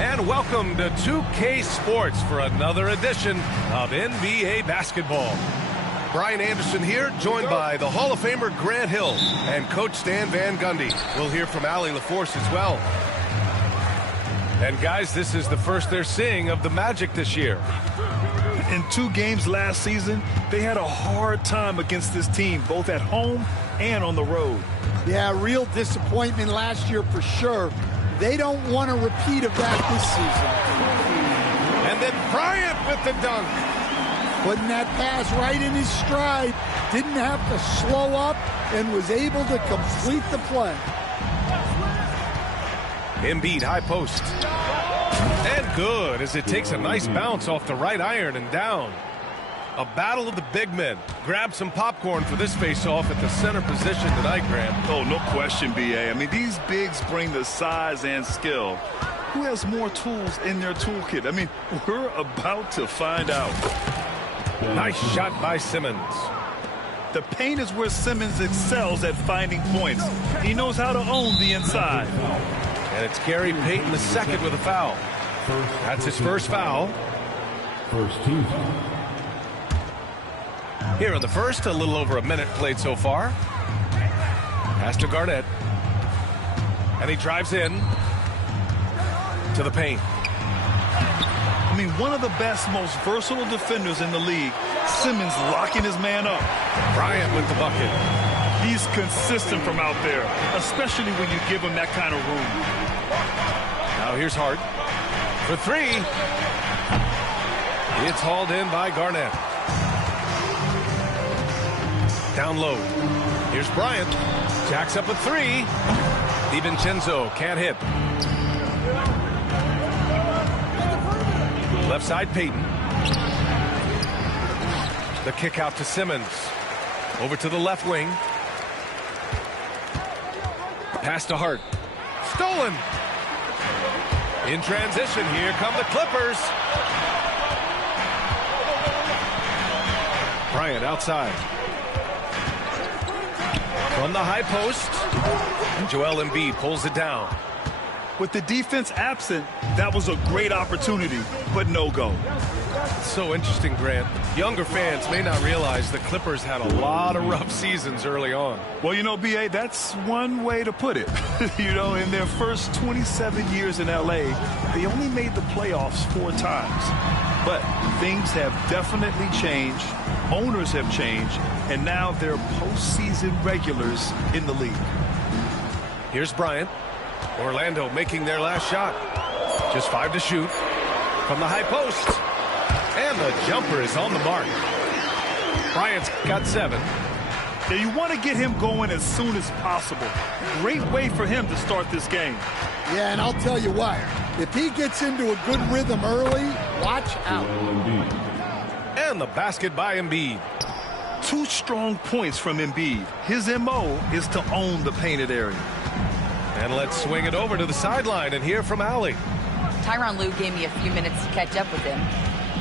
And welcome to 2K Sports for another edition of NBA basketball. Brian Anderson here, joined by the Hall of Famer Grant Hill and Coach Stan Van Gundy. We'll hear from Allie LaForce as well. And guys, this is the first they're seeing of the Magic this year. In 2 games last season, they had a hard time against this team, both at home and on the road. Yeah, real disappointment last year for sure. They don't want a repeat of that this season. And then Bryant with the dunk. Putting that pass right in his stride. Didn't have to slow up and was able to complete the play. Embiid high post. And good as it takes a nice bounce off the right iron and down. A battle of the big men. Grab some popcorn for this face-off at the center position tonight, Grant. Oh, no question, B.A. I mean, these bigs bring the size and skill. Who has more tools in their toolkit? I mean, we're about to find out. Nice shot by Simmons. The paint is where Simmons excels at finding points. He knows how to own the inside. And it's Gary Payton II with a foul. That's his first foul. First team. Here in the first, a little over a minute played so far. Pass to Garnett. And he drives in to the paint. I mean, one of the best, most versatile defenders in the league. Simmons locking his man up. Bryant with the bucket. He's consistent from out there, especially when you give him that kind of room. Now here's Hart for 3. It's hauled in by Garnett. Down low. Here's Bryant. Jacks up a 3. DiVincenzo can't hit. Left side, Payton. The kick out to Simmons. Over to the left wing. Pass to Hart. Stolen. In transition, here come the Clippers. Bryant outside. From the high post. And Joel Embiid pulls it down. With the defense absent, that was a great opportunity, but no go. It's so interesting, Grant. Younger fans may not realize the Clippers had a lot of rough seasons early on. Well, you know, B.A., that's one way to put it. You know, in their first 27 years in L.A., they only made the playoffs 4 times. But things have definitely changed. Owners have changed. And now they're postseason regulars in the league. Here's Bryant. Orlando making their last shot. Just 5 to shoot. From the high post. And the jumper is on the mark. Bryant's got 7. Now you want to get him going as soon as possible. Great way for him to start this game. Yeah, and I'll tell you what. If he gets into a good rhythm early, watch out. And the basket by Embiid. 2 strong points from Embiid. His M.O. is to own the painted area. And let's swing it over to the sideline and hear from Allie. Tyronn Lue gave me a few minutes to catch up with him,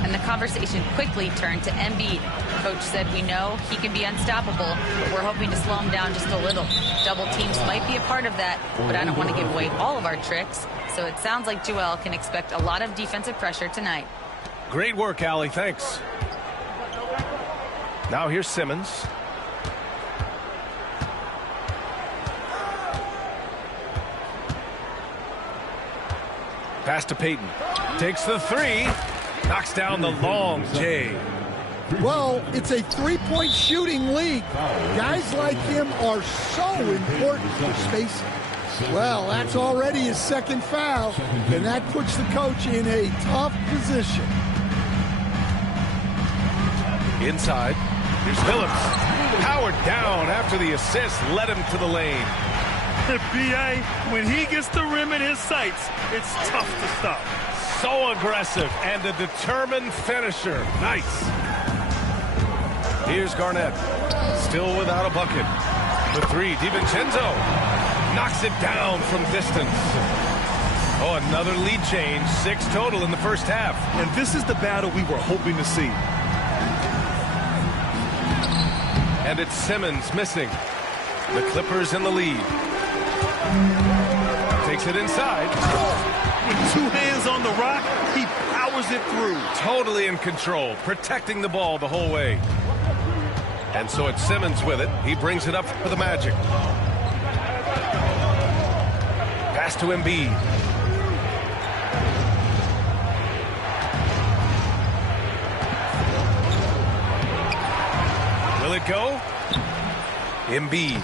and the conversation quickly turned to Embiid. Coach said we know he can be unstoppable, but we're hoping to slow him down just a little. Double teams might be a part of that, but I don't want to give away all of our tricks, so it sounds like Joel can expect a lot of defensive pressure tonight. Great work, Allie. Thanks. Now here's Simmons. Pass to Payton. Takes the 3. Knocks down the long J. Well, it's a 3-point shooting league. Guys like him are so important for spacing. Well, that's already his 2nd foul, and that puts the coach in a tough position. Inside. Here's Phillips. Powered down after the assist led him to the lane. B.A., when he gets the rim in his sights, it's tough to stop. So aggressive and a determined finisher. Nice. Here's Garnett. Still without a bucket. The 3, DiVincenzo. Knocks it down from distance. Oh, another lead change. 6 total in the first half. And this is the battle we were hoping to see. And it's Simmons missing. The Clippers in the lead. Takes it inside. With 2 hands on the rock, he powers it through. Totally in control, protecting the ball the whole way. And so it's Simmons with it. He brings it up for the Magic. Pass to Embiid. Will it go? Embiid.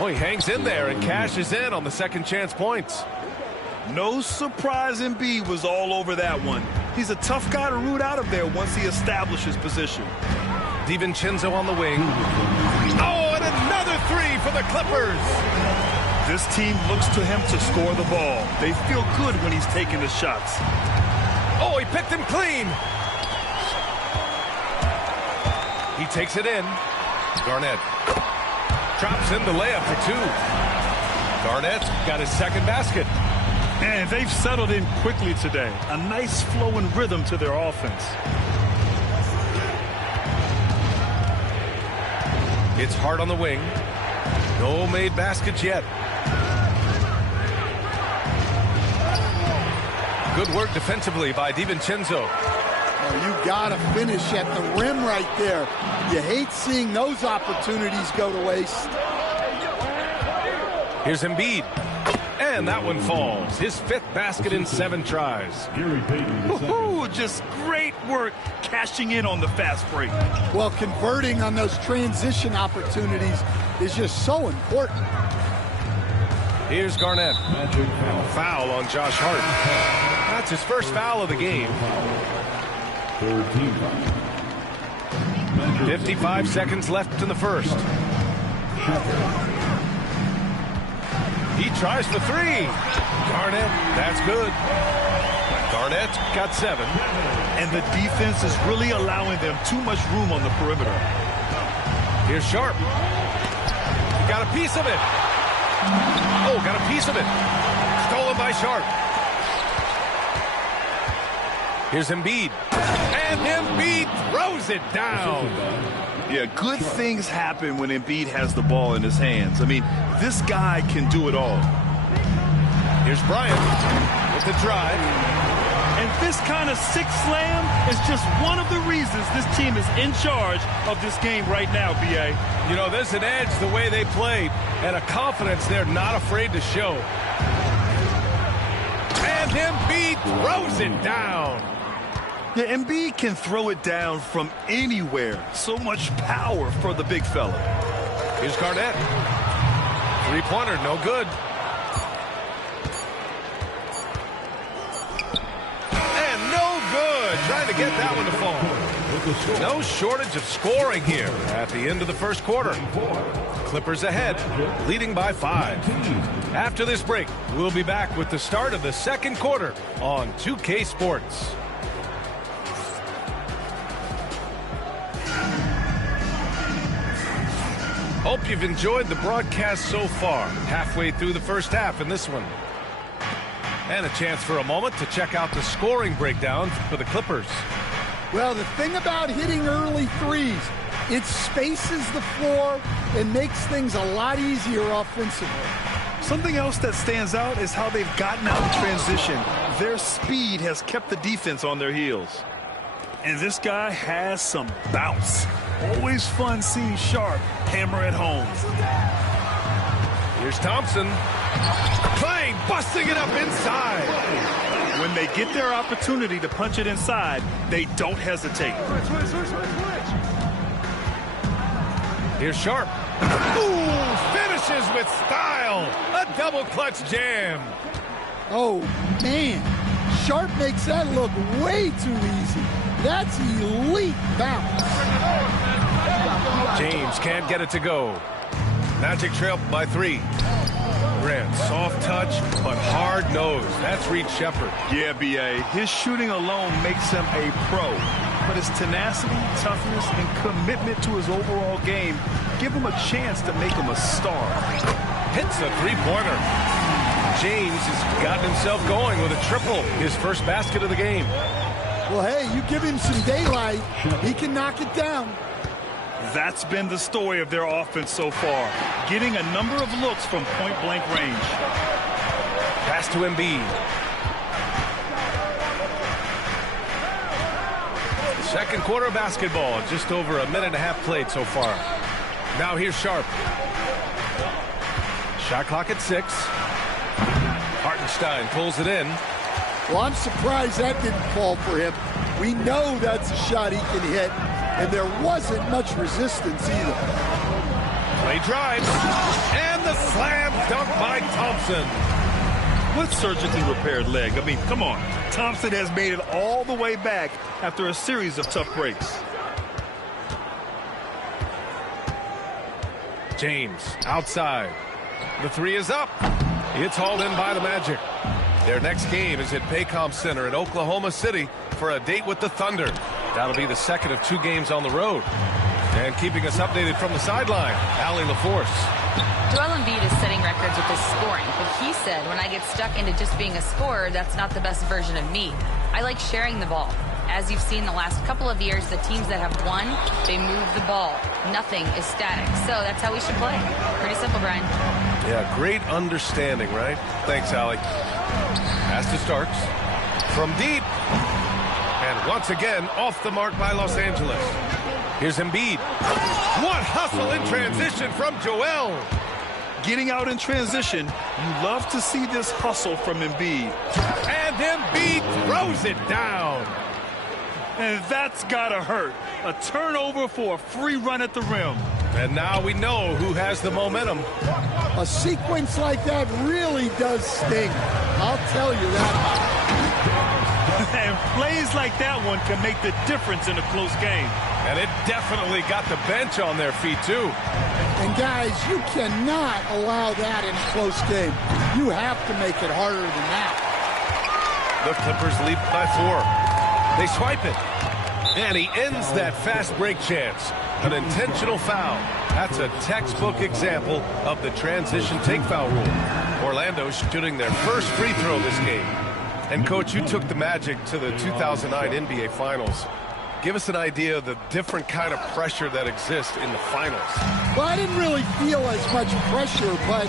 Oh, he hangs in there and cashes in on the second chance points. No surprise Embiid was all over that one. He's a tough guy to root out of there once he establishes position. DiVincenzo on the wing. Oh, and another 3 for the Clippers. This team looks to him to score the ball. They feel good when he's taking the shots. Oh, he picked him clean. He takes it in. Garnett drops in the layup for 2. Garnett's got his 2nd basket. And they've settled in quickly today. A nice flowing rhythm to their offense. It's Hart on the wing. No made baskets yet. Good work defensively by DiVincenzo. You got to finish at the rim right there. You hate seeing those opportunities go to waste. Here's Embiid. And that one falls. His 5th basket in 7 tries. Ooh, just great work cashing in on the fast break. Well, converting on those transition opportunities is just so important. Here's Garnett. Foul on Josh Hart. That's his first foul of the game. 55 seconds left in the first. He tries for 3. Garnett, that's good. Garnett's got 7. And the defense is really allowing them too much room on the perimeter. Here's Sharp. Got a piece of it. Oh, got a piece of it. Stolen by Sharp. Here's Embiid. And Embiid throws it down. Yeah, good things happen when Embiid has the ball in his hands. I mean, this guy can do it all. Here's Bryant with the drive. And this kind of six slam is just one of the reasons this team is in charge of this game right now, B.A. You know, there's an edge the way they played and a confidence they're not afraid to show. And Embiid throws it down. Yeah, Embiid can throw it down from anywhere. So much power for the big fella. Here's Garnett. Three-pointer, no good. And no good. Trying to get that one to fall. No shortage of scoring here at the end of the first quarter. Clippers ahead, leading by 5. After this break, we'll be back with the start of the second quarter on 2K Sports. Hope you've enjoyed the broadcast so far. Halfway through the first half in this one. And a chance for a moment to check out the scoring breakdown for the Clippers. Well, the thing about hitting early threes, it spaces the floor and makes things a lot easier offensively. Something else that stands out is how they've gotten out in transition. Their speed has kept the defense on their heels. And this guy has some bounce. Always fun seeing Sharp hammer at home. Here's Thompson. Playing, busting it up inside. When they get their opportunity to punch it inside, they don't hesitate. Here's Sharp. Ooh, finishes with style. A double clutch jam. Oh, man. Sharp makes that look way too easy. That's elite bounce. James can't get it to go. Magic trail by 3. Grant, soft touch, but hard nose. That's Reed Shepherd. Yeah, B.A. His shooting alone makes him a pro. But his tenacity, toughness, and commitment to his overall game give him a chance to make him a star. Hits a three-pointer. James has gotten himself going with a triple. His first basket of the game. Well, hey, you give him some daylight, he can knock it down. That's been the story of their offense so far, getting a number of looks from point-blank range. Pass to Embiid. Second quarter basketball, just over a minute and a half played so far. Now here's Sharp. Shot clock at 6. Hartenstein pulls it in. Well, I'm surprised that didn't fall for him. We know that's a shot he can hit, and there wasn't much resistance either. Play drives, and the slam dunk by Thompson. What surgically repaired leg? I mean, come on. Thompson has made it all the way back after a series of tough breaks. James outside. The 3 is up. It's hauled in by the Magic. Their next game is at Paycom Center in Oklahoma City for a date with the Thunder. That'll be the second of 2 games on the road. And keeping us updated from the sideline, Allie LaForce. Joel Embiid is setting records with his scoring, but he said, when I get stuck into just being a scorer, that's not the best version of me. I like sharing the ball. As you've seen the last couple of years, the teams that have won, they move the ball. Nothing is static. So that's how we should play. Pretty simple, Brian. Yeah, great understanding, right? Thanks, Allie. Pass to Starks. From deep. And once again, off the mark by Los Angeles. Here's Embiid. What hustle in transition from Joel. Getting out in transition, you love to see this hustle from Embiid. And Embiid throws it down. And that's gotta hurt. A turnover for a free run at the rim. And now we know who has the momentum. A sequence like that really does sting. I'll tell you that. And plays like that one can make the difference in a close game. And it definitely got the bench on their feet, too. And, guys, you cannot allow that in a close game. You have to make it harder than that. The Clippers lead by 4. They swipe it. And he ends that fast break chance. An intentional foul. That's a textbook example of the transition take foul rule. Orlando shooting their first free throw this game. And, Coach, you took the Magic to the 2009 NBA Finals. Give us an idea of the different kind of pressure that exists in the finals. Well, I didn't really feel as much pressure, but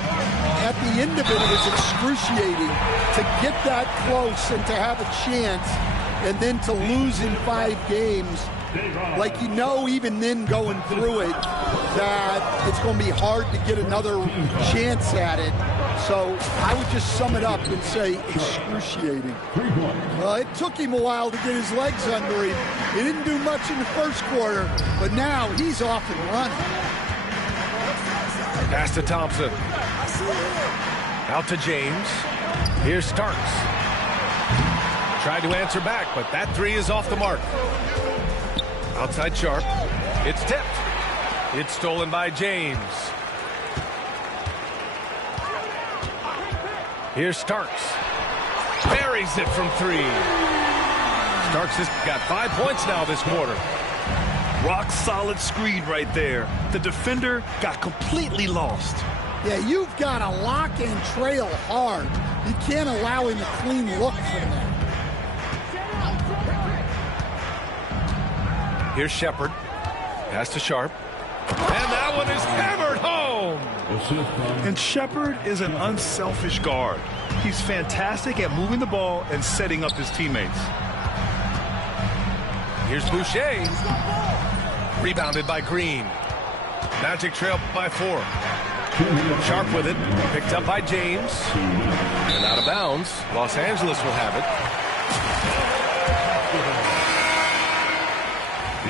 at the end of it, it was excruciating to get that close and to have a chance and then to lose in 5 games. Like, even then going through it, that it's going to be hard to get another chance at it. So I would just sum it up and say excruciating. It took him a while to get his legs under him. He didn't do much in the first quarter, but now he's off and running. Pass to Thompson. Out to James. Here's Starks. Tried to answer back, but that 3 is off the mark. Outside Sharp. It's tipped. It's stolen by James. Here's Starks. Buries it from 3. Starks has got 5 points now this quarter. Rock solid screen right there. The defender got completely lost. Yeah, you've got to lock and trail hard. You can't allow him a clean look from that. Here's Shepard. Pass to Sharp. And that one is hammered home. And Shepard is an unselfish guard. He's fantastic at moving the ball and setting up his teammates. Here's Boucher. Rebounded by Green. Magic trail by 4. Sharp with it. Picked up by James. And out of bounds. Los Angeles will have it.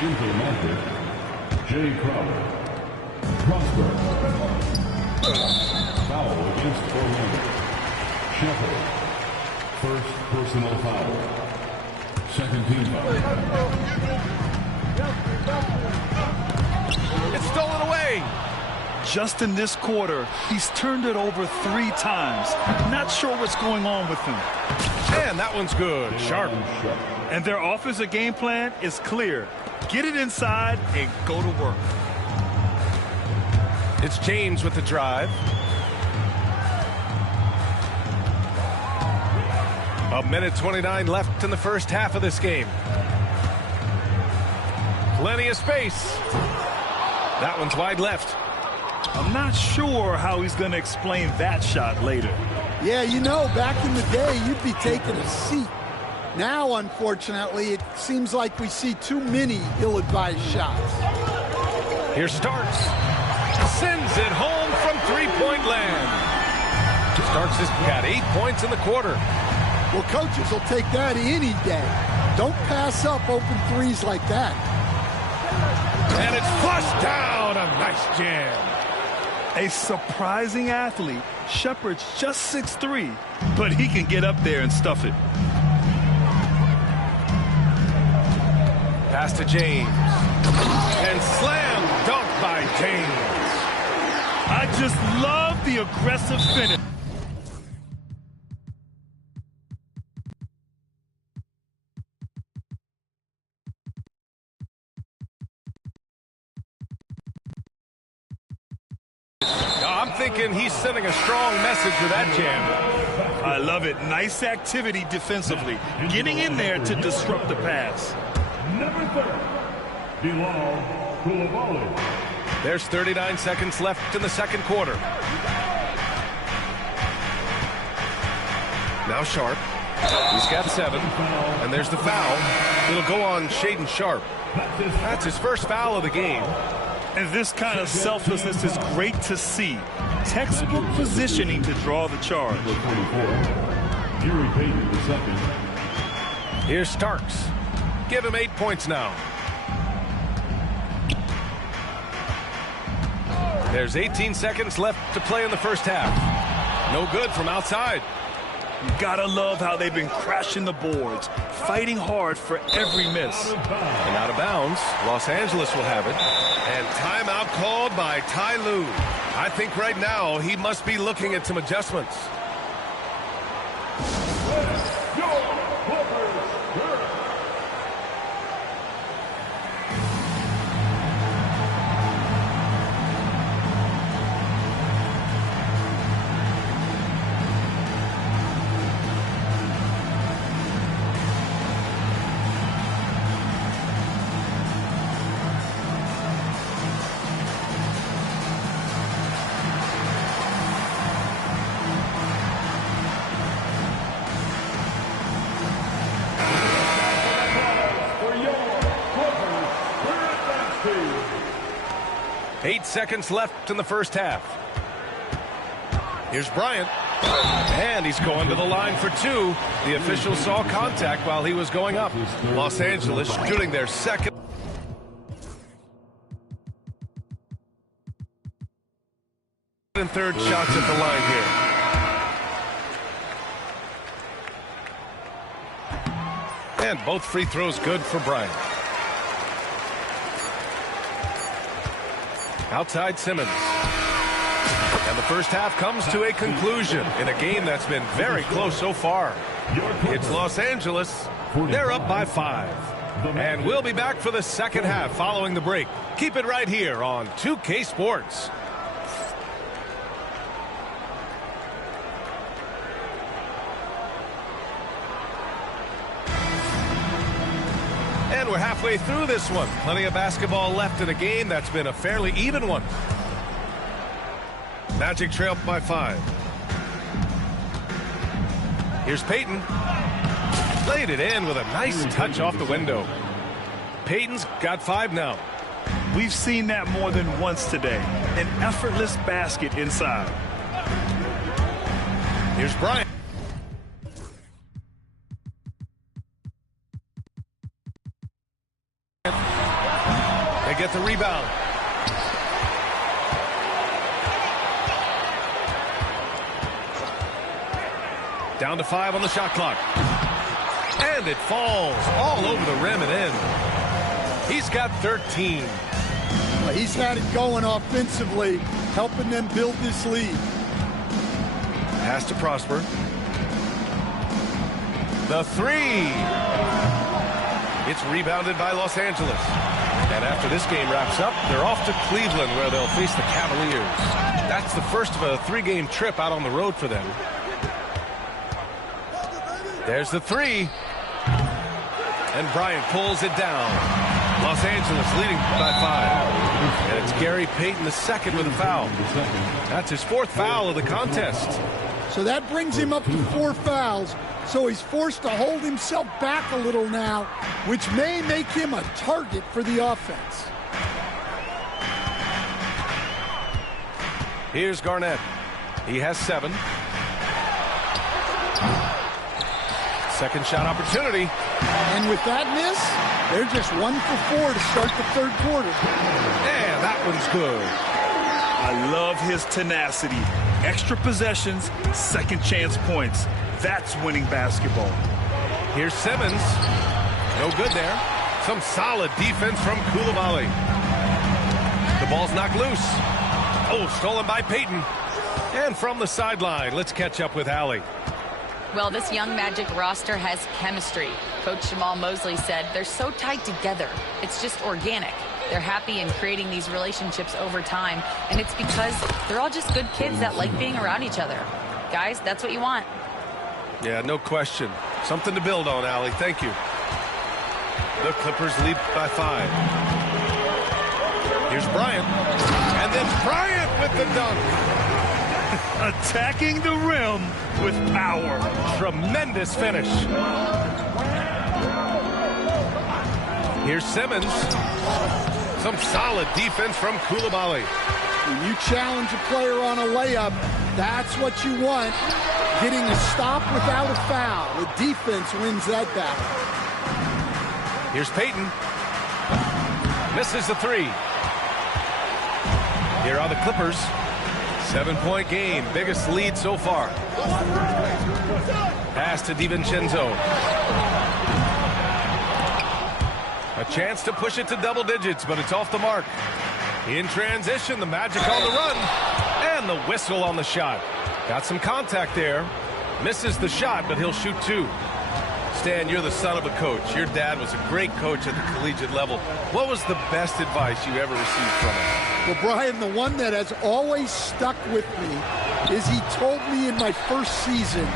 Into the Magic, Jay Crowder. Prosper. Foul against Orlando. Shepard. First personal foul. Second team foul. It's stolen away. Just in this quarter, he's turned it over 3 times. Not sure what's going on with him. And that one's good. Sharp. And their offensive game plan is clear. Get it inside and go to work. It's James with the drive. A minute 29 left in the first half of this game. Plenty of space. That one's wide left. I'm not sure how he's going to explain that shot later. Yeah, back in the day, you'd be taking a seat. Now, unfortunately, it seems like we see too many ill-advised shots. Here Starks. Sends it home from 3-point land. Starks has got 8 points in the quarter. Well, coaches will take that any day. Don't pass up open threes like that. And it's flushed down. A nice jam. A surprising athlete. Shepard's just 6'3", but he can get up there and stuff it. Pass to James. And slam dunk by James. I just love the aggressive finish. I'm thinking he's sending a strong message with that jam. I love it. Nice activity defensively. Getting in there to disrupt the pass. Number 30, Bilal Coulibaly. There's 39 seconds left in the second quarter. Now Sharp. He's got 7. And there's the foul. It'll go on Shaedon Sharp. That's his first foul of the game. And this kind of selflessness is great to see. Textbook positioning to draw the charge. Gary Payton, the second. Here's Starks. Give him 8 points now. There's 18 seconds left to play in the first half. No good from outside. You gotta love how they've been crashing the boards, fighting hard for every miss. And out of bounds, Los Angeles will have it. And timeout called by Ty Lue. I think right now he must be looking at some adjustments. seconds left in the first half. Here's Bryant. And he's going to the line for two. The official saw contact while he was going up. Los Angeles shooting their second. And third shots at the line here. And both free throws good for Bryant. Outside Simmons. And the first half comes to a conclusion in a game that's been very close so far. It's Los Angeles. They're up by 5. And we'll be back for the second half following the break. Keep it right here on 2K Sports. And we're halfway through this one. Plenty of basketball left in a game that's been a fairly even one. Magic trail by 5. Here's Payton. Laid it in with a nice touch off the window. Payton's got 5 now. We've seen that more than once today. An effortless basket inside. Here's Bryant. They get the rebound. Down to 5 on the shot clock. And it falls all over the rim and in. He's got 13. Well, he's had it going offensively, helping them build this lead. Pass to Prosper. The 3. It's rebounded by Los Angeles. And after this game wraps up, they're off to Cleveland where they'll face the Cavaliers. That's the first of a 3-game trip out on the road for them. There's the 3. And Bryant pulls it down. Los Angeles leading by 5. And it's Gary Payton II with a foul. That's his 4th foul of the contest. So that brings him up to 4 fouls. So he's forced to hold himself back a little now, which may make him a target for the offense. Here's Garnett. He has 7. Second shot opportunity. And with that miss, they're just 1 for 4 to start the third quarter. And that one's good. I love his tenacity. Extra possessions, second chance points. That's winning basketball. Here's Simmons. No good there. Some solid defense from Coulibaly. The ball's knocked loose. Oh, stolen by Payton. And from the sideline, let's catch up with Allie. Well, this young Magic roster has chemistry. Coach Jamal Mosley said they're so tied together. It's just organic. They're happy in creating these relationships over time, and it's because they're all just good kids that like being around each other. Guys, that's what you want. Yeah, no question. Something to build on, Allie. Thank you. The Clippers lead by 5. Here's Bryant. And then Bryant with the dunk. Attacking the rim with power. Tremendous finish. Here's Simmons. Some solid defense from Coulibaly. When you challenge a player on a layup, that's what you want. Getting a stop without a foul. The defense wins that battle. Here's Payton. Misses the 3. Here are the Clippers. 7-point game. Biggest lead so far. Pass to DiVincenzo. A chance to push it to double digits, but it's off the mark. In transition, the Magic on the run. And the whistle on the shot. Got some contact there. Misses the shot, but he'll shoot 2. Stan, you're the son of a coach. Your dad was a great coach at the collegiate level. What was the best advice you ever received from him? Well, Brian, the one that has always stuck with me is he told me in my first season,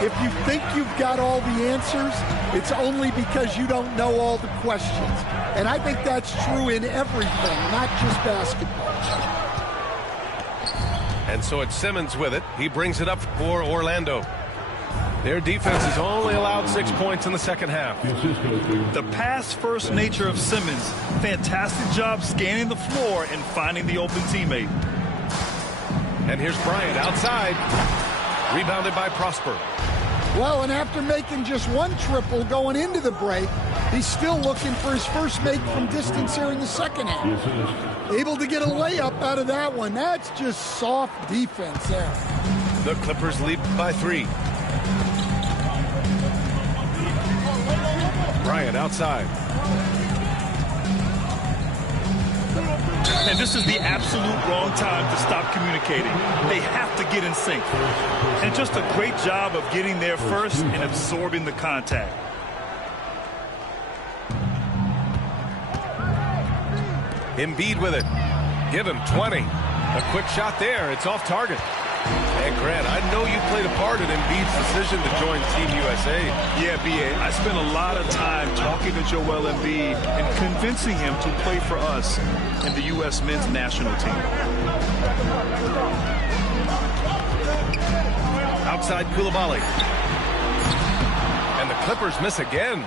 if you think you've got all the answers, it's only because you don't know all the questions. And I think that's true in everything, not just basketball. And so it's Simmons with it. He brings it up for Orlando. Their defense has only allowed 6 points in the second half. The pass-first nature of Simmons fantastic job scanning the floor and finding the open teammate. And here's Bryant outside. Rebounded by Prosper. Well, and after making just one triple going into the break, he's still looking for his first make from distance here in the second half. Able to get a layup out of that one. That's just soft defense there. The Clippers lead by 3. Bryant outside. And this is the absolute wrong time to stop communicating. They have to get in sync. And just a great job of getting there first and absorbing the contact. Embiid with it. Give him 20. A quick shot there. It's off target. And Grant, I know you played a part in Embiid's decision to join Team USA. Yeah, B.A. I spent a lot of time talking to Joel Embiid and convincing him to play for us in the U.S. men's national team. Outside Coulibaly. And the Clippers miss again.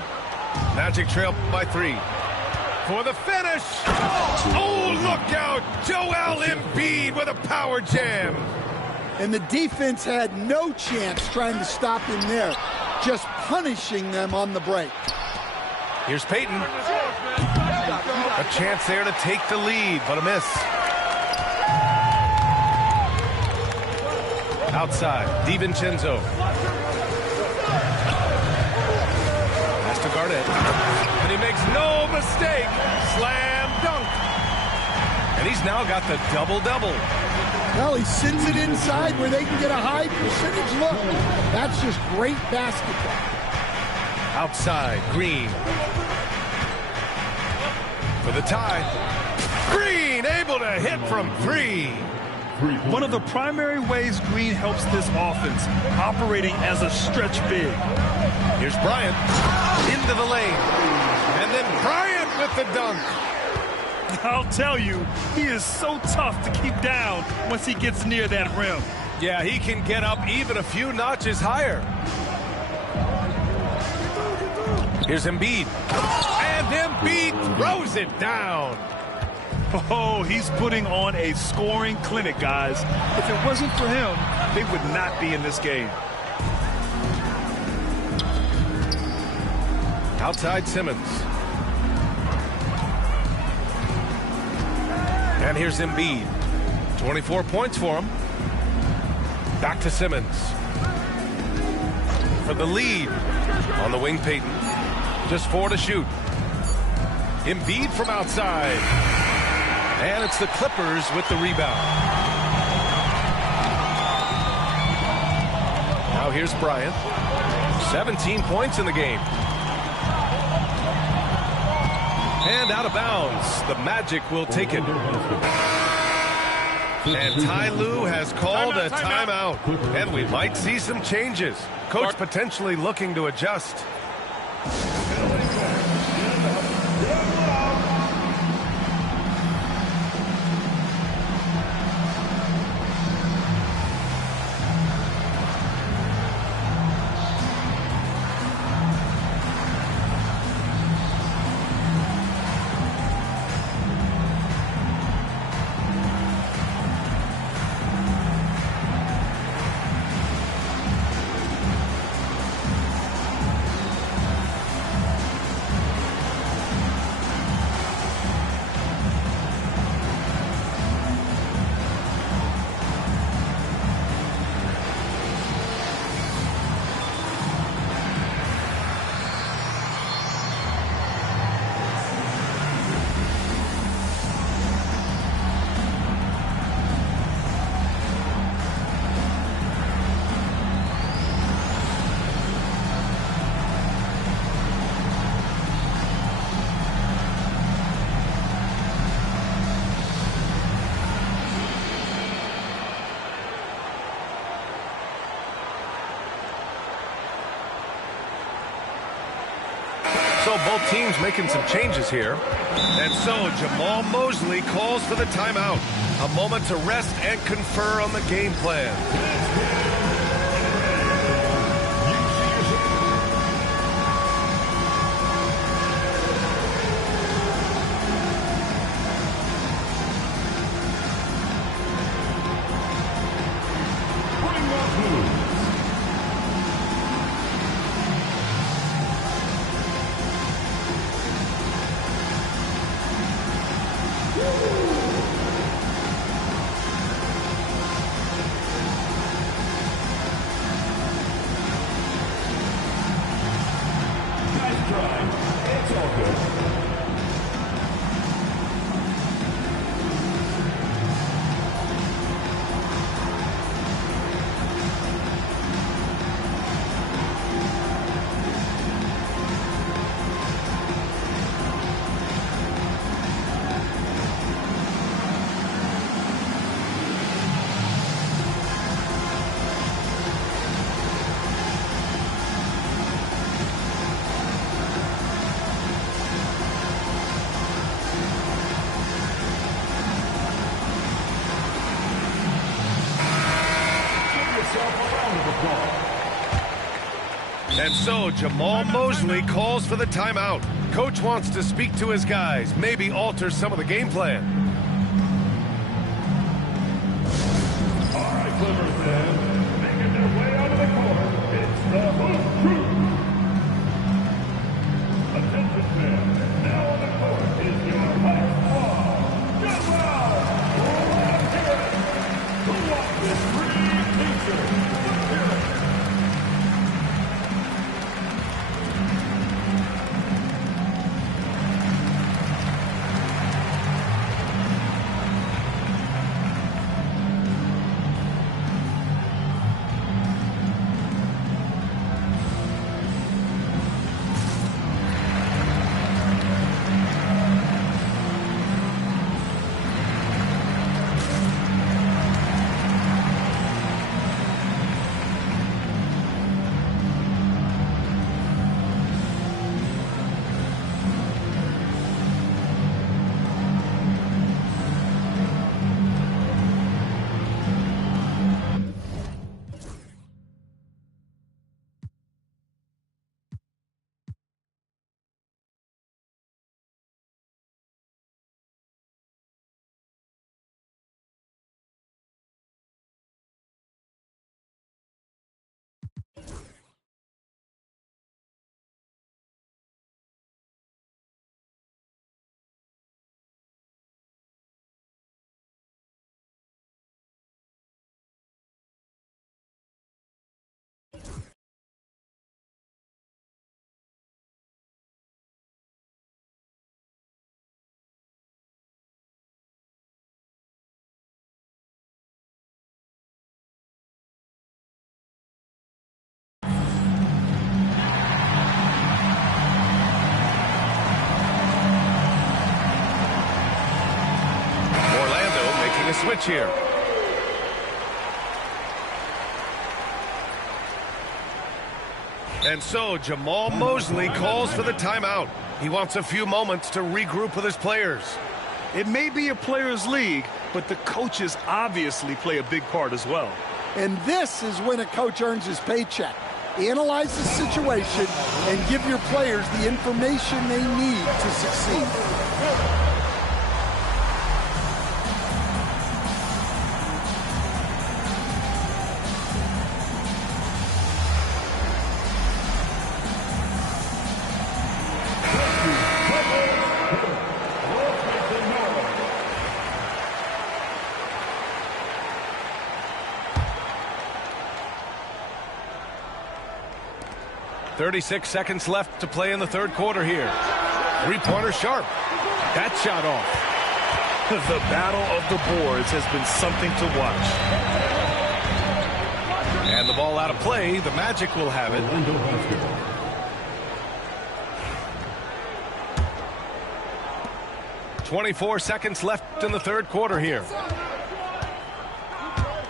Magic trail by 3. For the finish. Oh, look out. Joel Embiid with a power jam. And the defense had no chance trying to stop him there. Just punishing them on the break. Here's Payton. A chance there to take the lead, but a miss. Outside, DiVincenzo. Has to guard it. And he makes no mistake. Slam dunk. And he's now got the double-double. Well, he sends it inside where they can get a high percentage look. That's just great basketball. Outside, Green. For the tie. Green able to hit from 3. One of the primary ways Green helps this offense, operating as a stretch big. Here's Bryant into the lane. And then Bryant with the dunk. I'll tell you, he is so tough to keep down once he gets near that rim. Yeah, he can get up even a few notches higher. Here's Embiid. And Embiid throws it down. Oh, he's putting on a scoring clinic, guys. If it wasn't for him, they would not be in this game. Outside Simmons. And here's Embiid. 24 points for him. Back to Simmons. For the lead. On the wing, Payton. Just 4 to shoot. Embiid from outside. And it's the Clippers with the rebound. Now here's Bryant. 17 points in the game. And out of bounds. The Magic will take it. And Ty Lue has called a timeout. And we might see some changes. Coach potentially looking to adjust. So both teams making some changes here. And so Jamal Mosley calls for the timeout. A moment to rest and confer on the game plan. And so Jamal Mosley calls for the timeout. Coach wants to speak to his guys, maybe alter some of the game plan. All right, Clippers fans, making their way out of the court. It's the HOF Crew. Attention fans, now on the court is your last ball. Jamal Mosley, who wants this free feature? Switch here. And so Jamal Mosley calls for the timeout. He wants a few moments to regroup with his players. It may be a players' league, but the coaches obviously play a big part as well. And this is when a coach earns his paycheck. Analyze the situation and give your players the information they need to succeed. .36 seconds left to play in the third quarter here. Three-pointer sharp. That shot off. The battle of the boards has been something to watch. And the ball out of play. The Magic will have it. 24 seconds left in the third quarter here.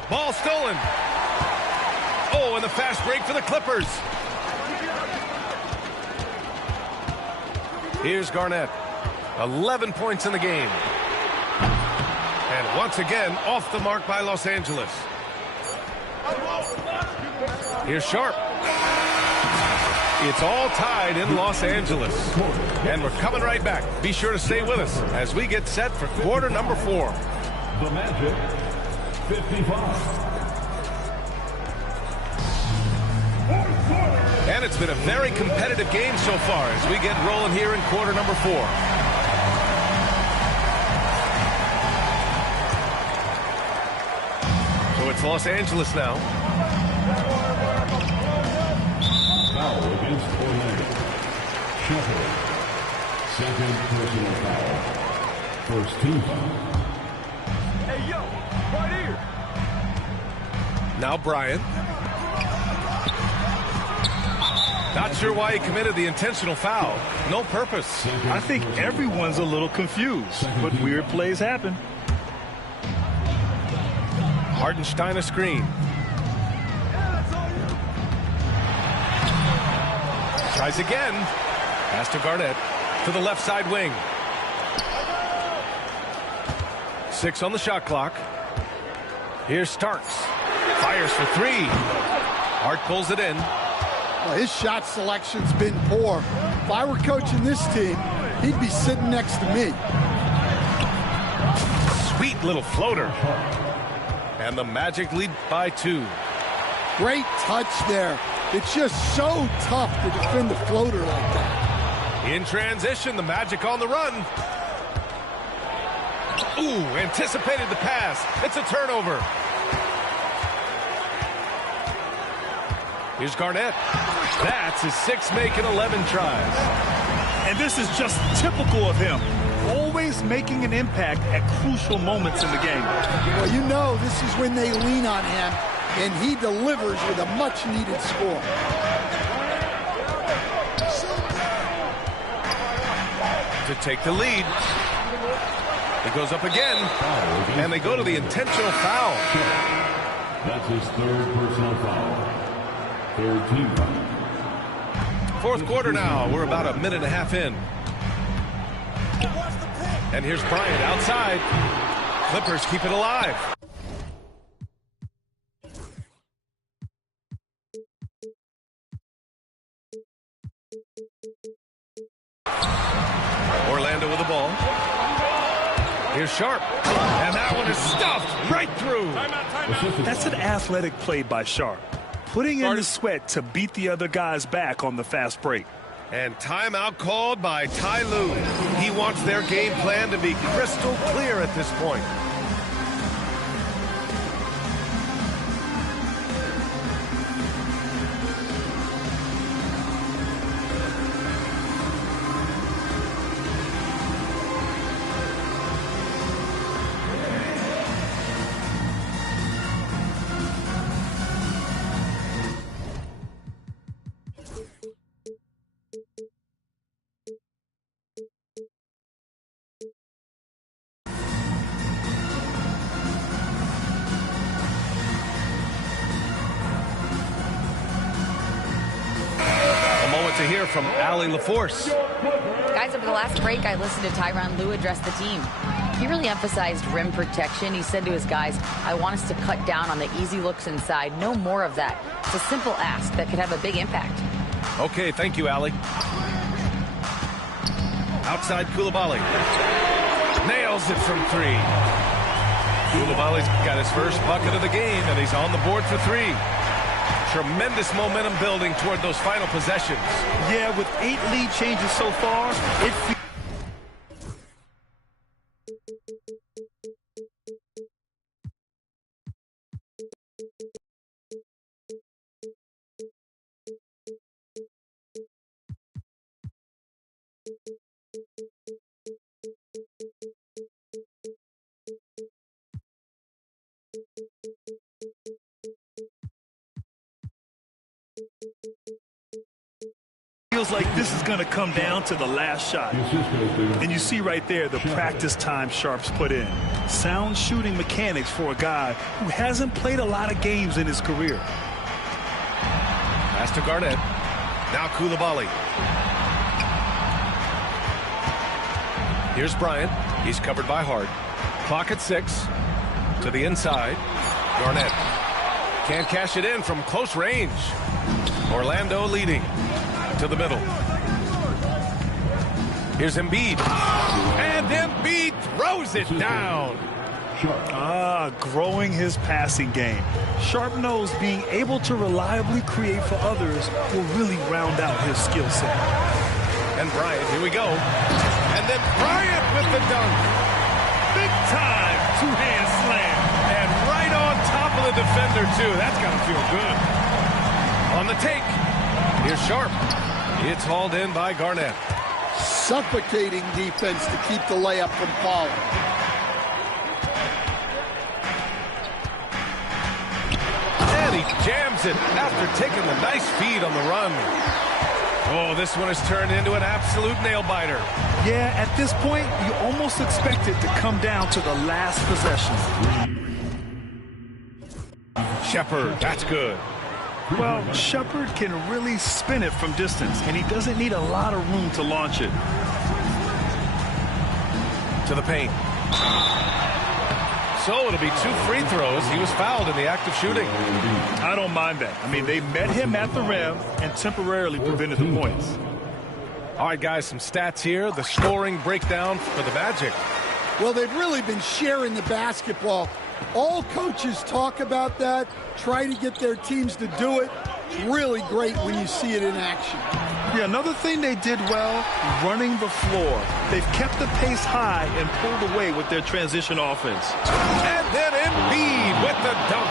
Ball stolen. Oh, and the fast break for the Clippers. Here's Garnett. 11 points in the game. And once again, off the mark by Los Angeles. Here's Sharp. It's all tied in Los Angeles. And we're coming right back. Be sure to stay with us as we get set for quarter number 4. The Magic, 55. And it's been a very competitive game so far as we get rolling here in quarter number 4. So it's Los Angeles now. Foul against Orlando. Shuffle. Second personal foul. First team foul. Hey, yo, right here. Now Bryant. Not sure why he committed the intentional foul. No purpose. I think everyone's a little confused, but weird plays happen. Hardenstein a screen. Tries again. Pass to Garnett. To the left side wing. 6 on the shot clock. Here's Starks. Fires for 3. Hart pulls it in. Well, his shot selection's been poor. If I were coaching this team, he'd be sitting next to me. Sweet little floater. And the Magic lead by 2. Great touch there. It's just so tough to defend a floater like that. In transition, the Magic on the run. Ooh, anticipated the pass. It's a turnover. Here's Garnett. That's his 6th make in 11 tries. And this is just typical of him. Always making an impact at crucial moments in the game. Well, you know this is when they lean on him, and he delivers with a much-needed score. To take the lead. It goes up again, and they go to the intentional foul. That's his 3rd personal foul. 3rd team foul. 4th quarter now. We're about a minute and a half in. And here's Bryant outside. Clippers keep it alive. Orlando with the ball. Here's Sharp. And that one is stuffed right through. That's an athletic play by Sharp. Putting in the sweat to beat the other guys back on the fast break. And timeout called by Ty Lue. He wants their game plan to be crystal clear at this point. To hear from Allie LaForce. Guys, over the last break, I listened to Tyronn Lue address the team. He really emphasized rim protection. He said to his guys, I want us to cut down on the easy looks inside. No more of that. It's a simple ask that could have a big impact. Okay, thank you, Allie. Outside Coulibaly. Nails it from 3. Coulibaly's got his first bucket of the game, and he's on the board for 3. Tremendous momentum building toward those final possessions. Yeah, with 8 lead changes so far, it feels like this is going to come down to the last shot. And you see right there the practice time Sharp's put in. Sound shooting mechanics for a guy who hasn't played a lot of games in his career. Pass to Garnett. Now Coulibaly. Here's Bryant. He's covered by Hart. Clock at 6. To the inside. Garnett. Can't cash it in from close range. Orlando leading. To the middle. Here's Embiid. And Embiid throws it down. Growing his passing game. Sharp knows being able to reliably create for others will really round out his skill set. And Bryant, here we go. And then Bryant with the dunk. Big time two-hand slam. And right on top of the defender, too. That's got to feel good. On the take. Here's Sharp. It's hauled in by Garnett. Suffocating defense to keep the layup from falling. And he jams it after taking the nice feed on the run. Oh, this one has turned into an absolute nail-biter. Yeah, at this point, you almost expect it to come down to the last possession. Shepard, that's good. Well, Shepard can really spin it from distance, and he doesn't need a lot of room to launch it. To the paint. so it'll be 2 free throws. He was fouled in the act of shooting. I don't mind that. I mean, they met him at the rim and temporarily prevented the points. All right, guys, some stats here. The scoring breakdown for the Magic. Well, they've really been sharing the basketball. All coaches talk about that, try to get their teams to do it. It's really great when you see it in action. Yeah, another thing they did well, running the floor. They've kept the pace high and pulled away with their transition offense. And then Embiid with the dunk.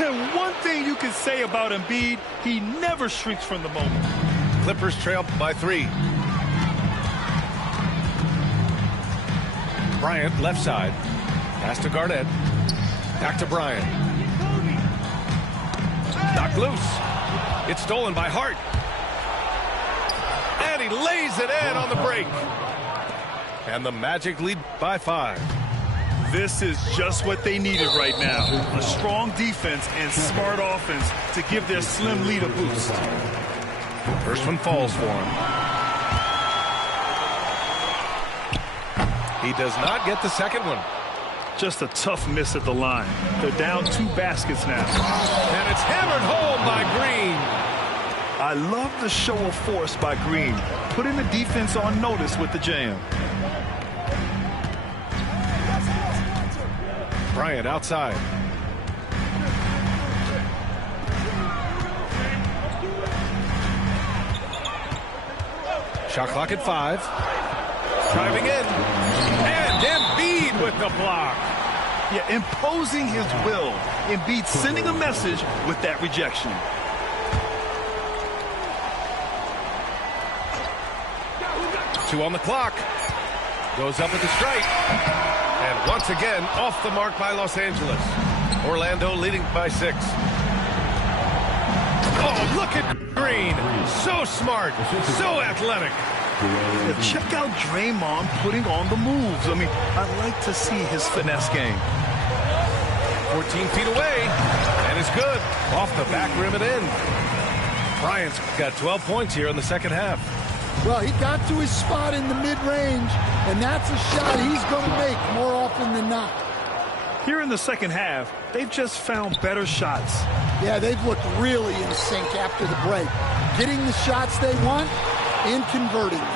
And one thing you can say about Embiid, he never shrinks from the moment. Clippers trail by 3. Bryant, left side. Pass to Garnett. Back to Bryant. Knocked loose. It's stolen by Hart. And he lays it in on the break. And the Magic lead by 5. This is just what they needed right now. A strong defense and smart offense to give their slim lead a boost. First one falls for him. He does not get the second one. Just a tough miss at the line. They're down 2 baskets now. And it's hammered home by Green. I love the show of force by Green, putting the defense on notice with the jam. Bryant outside. Shot clock at 5. Driving in. And Embiid with the block. Yeah, imposing his will. Embiid sending a message with that rejection. Two on the clock. Goes up at the strike. And once again, off the mark by Los Angeles. Orlando leading by 6. Oh, look at Green. So smart. So athletic. Yeah, check out Draymond putting on the moves. I mean, I like to see his finesse game. 14 feet away. And it's good. Off the back rim and in. Bryant's got 12 points here in the second half. Well, he got to his spot in the mid-range, and that's a shot he's going to make more often than not. Here in the second half, they've just found better shots. Yeah, they've looked really in sync after the break. Getting the shots they want and converting them.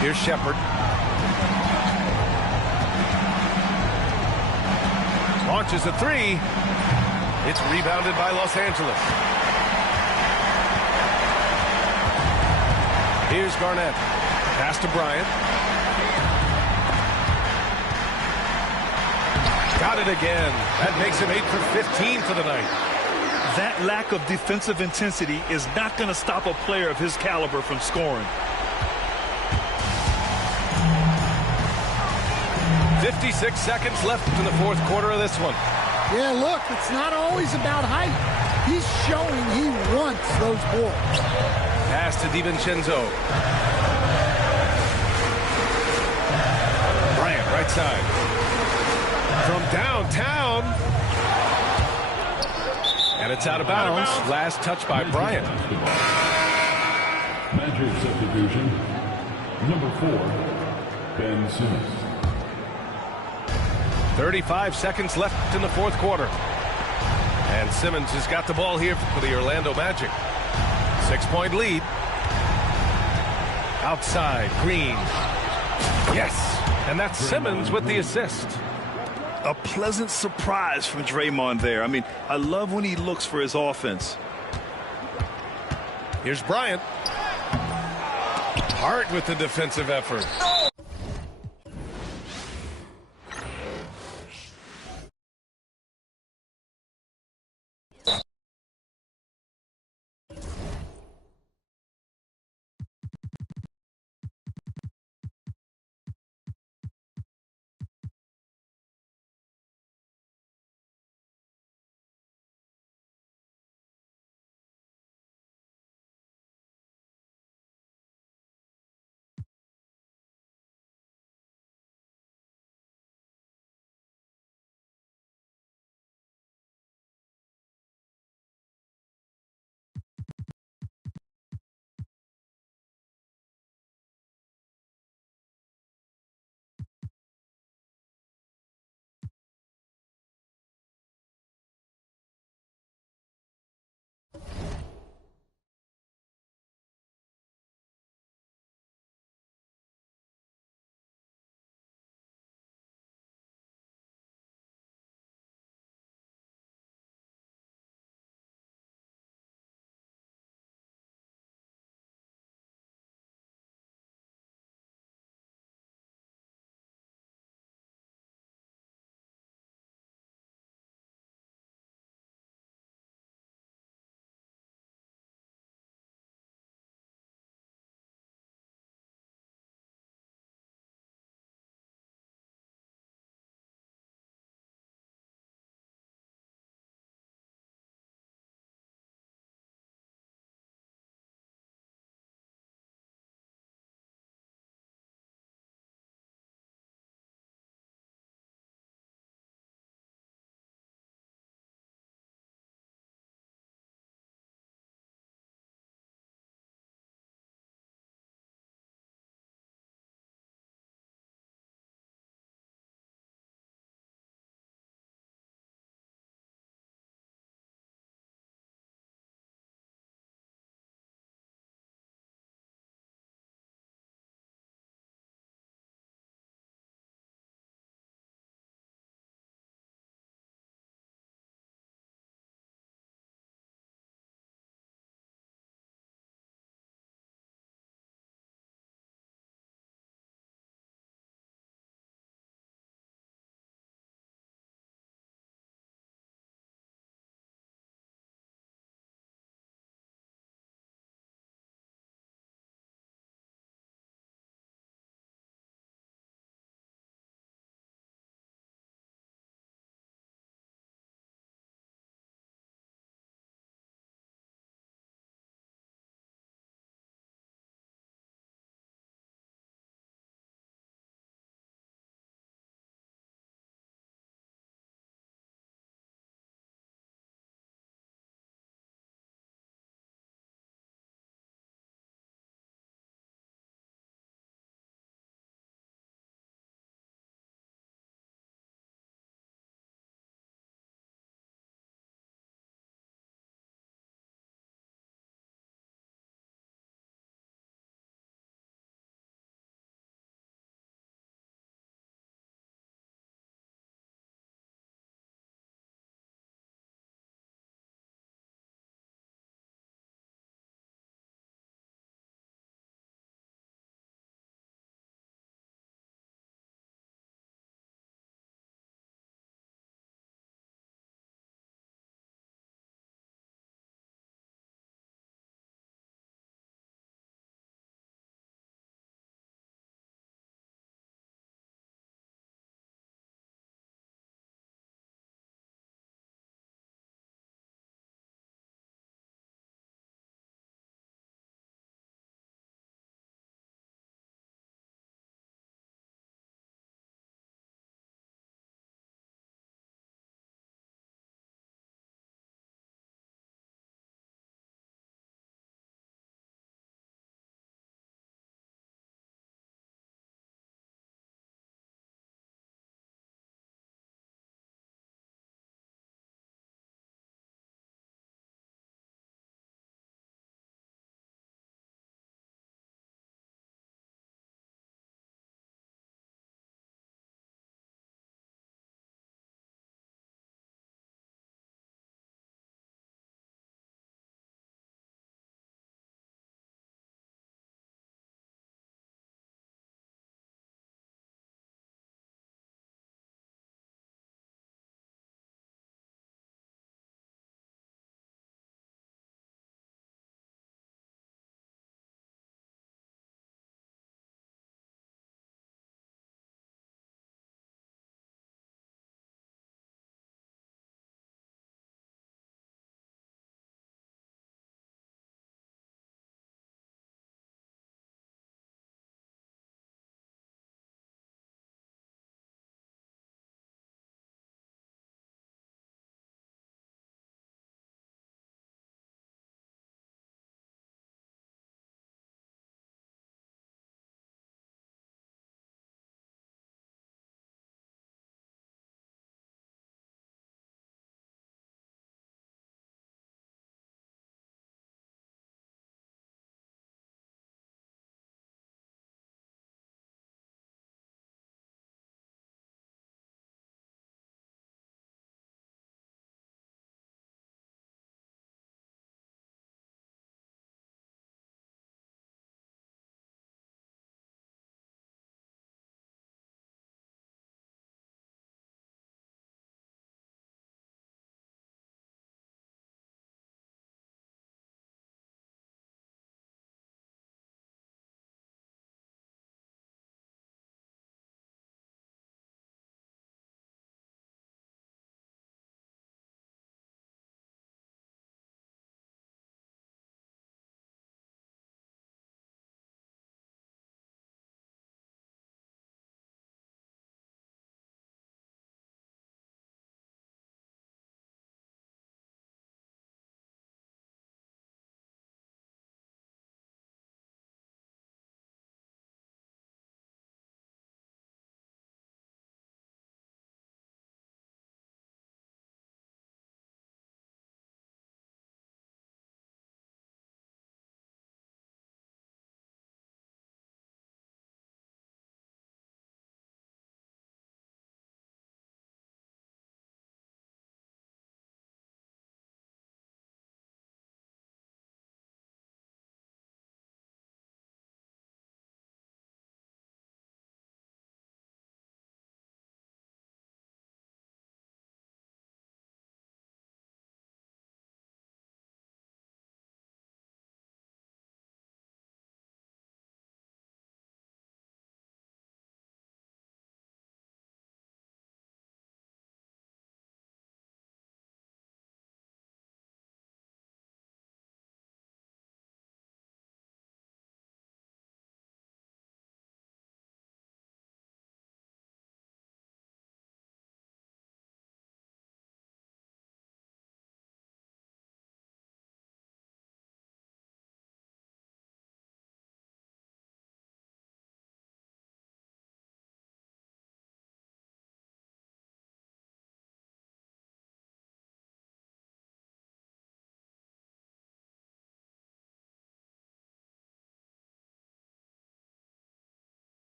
Here's Shepard. Launches a 3. It's rebounded by Los Angeles. Here's Garnett. Pass to Bryant. Got it again. That makes him 8 for 15 for the night. That lack of defensive intensity is not going to stop a player of his caliber from scoring. 56 seconds left in the fourth quarter of this one. Yeah, look, it's not always about height. He's showing he wants those balls. Pass to DiVincenzo. Bryant, right side. From downtown. And it's out of bounds. Last touch by Bryant. Magic substitution, number 4, Ben Simmons. 35 seconds left in the fourth quarter. And Simmons has got the ball here for the Orlando Magic. 6-point lead. Outside, Green. Yes, and that's Simmons with the assist. A pleasant surprise from Draymond there. I mean, I love when he looks for his offense. Here's Bryant. Hart with the defensive effort.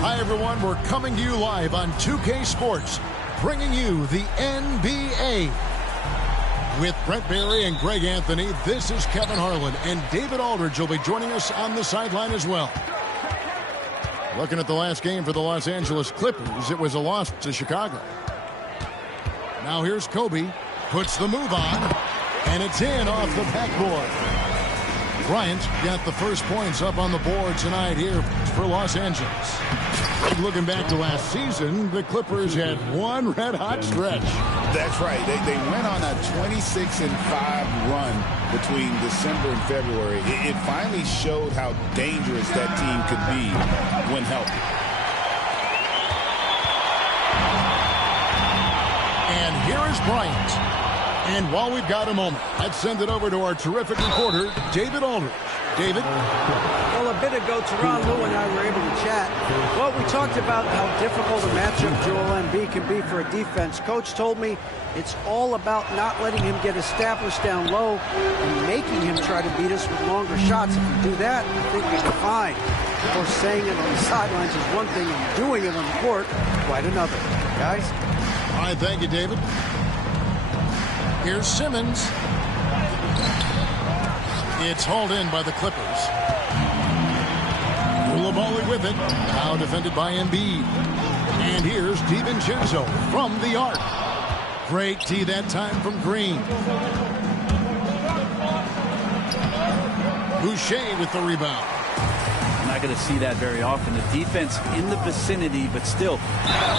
Hi, everyone. We're coming to you live on 2K Sports, bringing you the NBA. With Brent Barry and Greg Anthony, this is Kevin Harlan, and David Aldridge will be joining us on the sideline as well. Looking at the last game for the Los Angeles Clippers, it was a loss to Chicago. Now here's Kobe, puts the move on, and it's in off the backboard. Bryant got the first points up on the board tonight here for Los Angeles. Looking back to last season, the Clippers had one red-hot stretch. That's right. They went on a 26-5 run between December and February. It finally showed how dangerous that team could be when healthy. And here is Bryant. And while we've got a moment, let's send it over to our terrific reporter, David Aldridge. David? Well, a bit ago, Teron Lou and I were able to chat. Well, we talked about how difficult a matchup Joel Embiid can be for a defense. Coach told me it's all about not letting him get established down low and making him try to beat us with longer shots. If we do that, I think we'll be fine. Of course, saying it on the sidelines is one thing, and doing it on the court, quite another. Guys? All right, thank you, David. Here's Simmons. It's hauled in by the Clippers. Koulibaly with it. Now defended by Embiid. And here's DiVincenzo from the arc. Great tee that time from Green. Boucher with the rebound. Not going to see that very often. The defense in the vicinity, but still,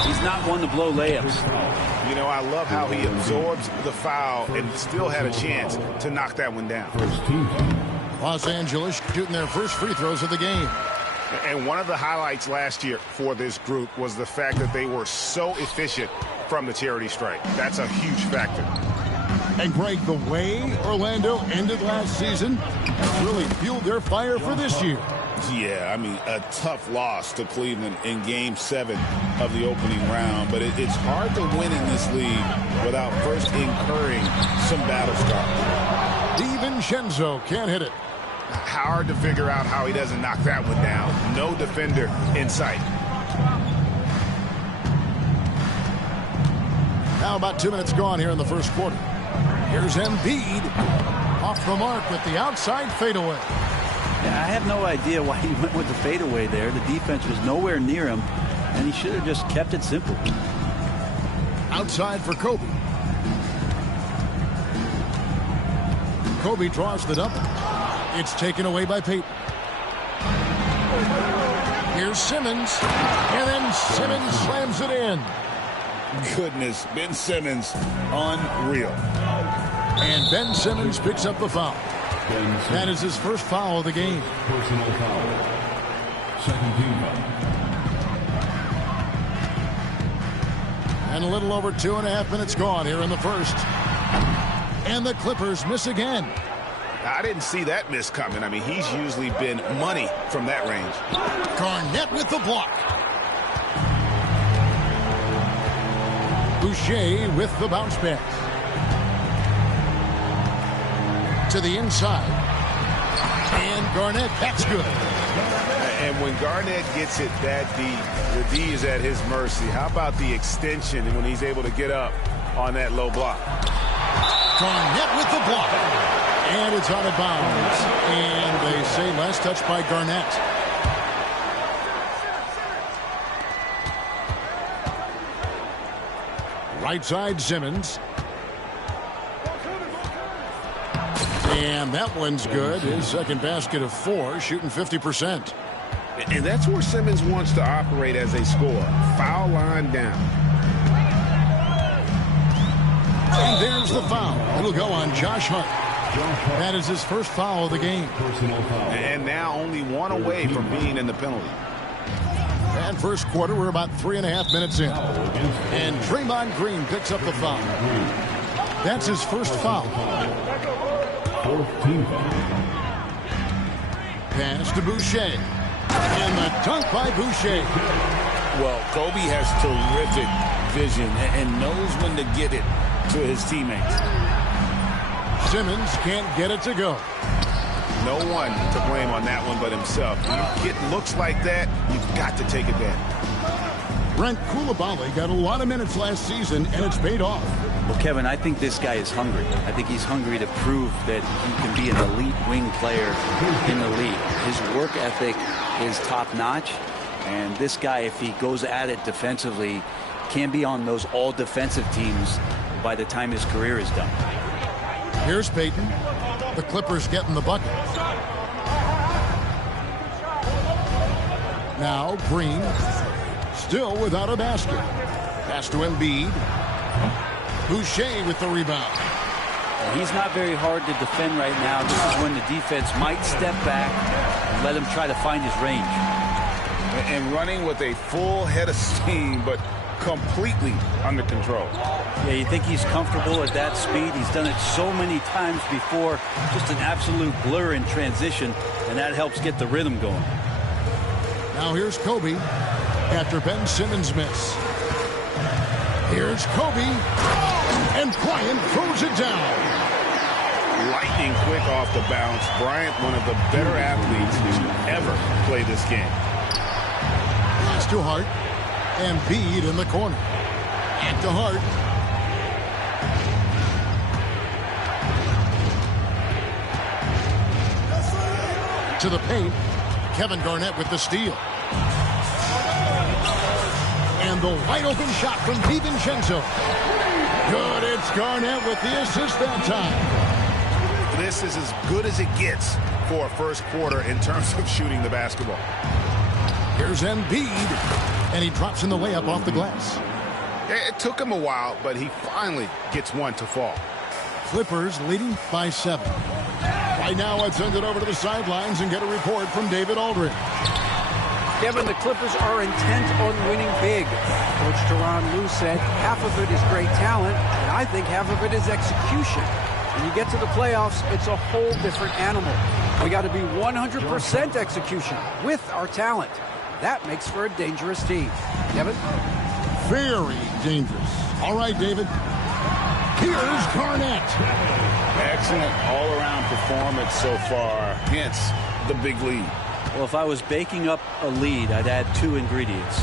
he's not one to blow layups. You know, I love how he absorbs the foul and still had a chance to knock that one down. Los Angeles shooting their first free throws of the game. And one of the highlights last year for this group was the fact that they were so efficient from the charity stripe. That's a huge factor. And Greg, the way Orlando ended last season really fueled their fire for this year. Yeah, I mean, a tough loss to Cleveland in Game 7 of the opening round. But it's hard to win in this league without first incurring some battle scars. DiVincenzo can't hit it. Hard to figure out how he doesn't knock that one down. No defender in sight. Now about 2 minutes gone here in the first quarter. Here's Embiid off the mark with the outside fadeaway. Yeah, I have no idea why he went with the fadeaway there. The defense was nowhere near him, and he should have just kept it simple. Outside for Kobe. Kobe draws the double. It's taken away by Payton. Here's Simmons, and then Simmons slams it in. Goodness, Ben Simmons, unreal. And Ben Simmons picks up the foul. That is his first foul of the game. Personal foul. Second team foul. And a little over 2.5 minutes gone here in the first. And the Clippers miss again. I didn't see that miss coming. I mean, he's usually been money from that range. Garnett with the block. Boucher with the bounce back. To the inside. And Garnett, that's good. And when Garnett gets it that deep, the D is at his mercy. How about the extension when he's able to get up on that low block? Garnett with the block. And it's out of bounds. And they say last touch by Garnett. Right side, Simmons. And that one's good. His second basket of 4, shooting 50%. And that's where Simmons wants to operate as a scorer. Foul line down. And there's the foul. It'll go on Josh Hart. That is his first foul of the game. And now only one away from being in the penalty. And first quarter, we're about 3.5 minutes in. And Draymond Green picks up the foul. That's his first foul. Pass to Boucher. And the dunk by Boucher. Well, Kobe has terrific vision and knows when to get it to his teammates. Simmons can't get it to go. No one to blame on that one but himself. When you get looks like that, you've got to take advantage. Brent Coulibaly got a lot of minutes last season, and it's paid off. Well, Kevin, I think this guy is hungry. I think he's hungry to prove that he can be an elite wing player in the league. His work ethic is top-notch, and this guy, if he goes at it defensively, can be on those all-defensive teams by the time his career is done. Here's Payton. The Clippers getting the bucket. Now Green, still without a basket. Pass to Embiid. Boucher with the rebound. He's not very hard to defend right now. This is when the defense might step back and let him try to find his range. And running with a full head of steam, but completely under control. Yeah, you think he's comfortable at that speed. He's done it so many times before. Just an absolute blur in transition, and that helps get the rhythm going. Now here's Kobe after Ben Simmons' miss. Here's Kobe, and Bryant throws it down. Lightning quick off the bounce. Bryant, one of the better athletes to ever play this game. Pass to Hart, and Embiid in the corner. And to Hart. To the paint, Kevin Garnett with the steal. And the wide open shot from DiVincenzo. Good, it's Garnett with the assist that time. This is as good as it gets for a first quarter in terms of shooting the basketball. Here's Embiid, and he drops in the layup off the glass. It took him a while, but he finally gets one to fall. Clippers leading by 7. Right now, let's send it over to the sidelines and get a report from David Aldridge. Kevin, the Clippers are intent on winning big. Coach Tyronn Lue said half of it is great talent, and I think half of it is execution. When you get to the playoffs, it's a whole different animal. We got to be 100% execution with our talent. That makes for a dangerous team. Kevin? Very dangerous. All right, David. Here's Garnett. Excellent all-around performance so far, hence the big lead. Well, if I was baking up a lead, I'd add 2 ingredients.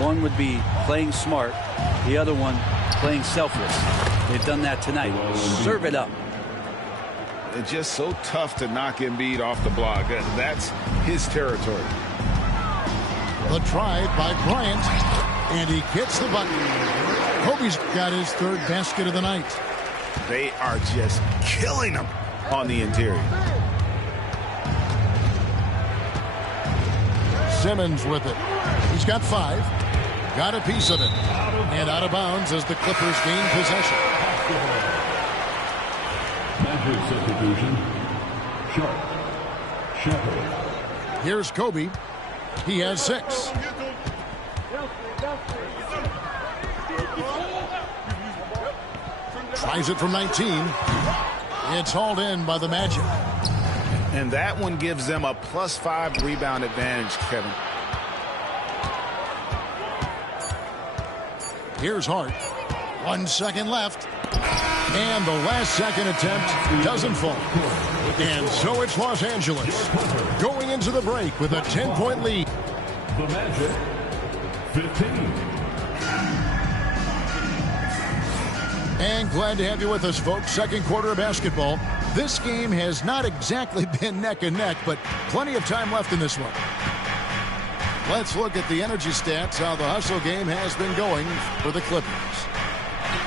One would be playing smart. The other one, playing selfless. They've done that tonight. Serve it up. It's just so tough to knock Embiid off the block. That's his territory. The drive by Bryant, and he gets the bucket. Kobe's got his 3rd basket of the night. They are just killing him on the interior. Simmons with it. He's got 5. Got a piece of it. And out of bounds as the Clippers gain possession. Substitution. Shepard. Here's Kobe. He has 6. Tries it from 19. It's hauled in by the Magic. And that one gives them a +5 rebound advantage, Kevin. Here's Hart. 1 second left. And the last second attempt doesn't fall. And so it's Los Angeles going into the break with a 10-point lead. The Magic, 15. And glad to have you with us, folks. Second quarter of basketball. This game has not exactly been neck and neck, but plenty of time left in this one. Let's look at the energy stats, how the hustle game has been going for the Clippers.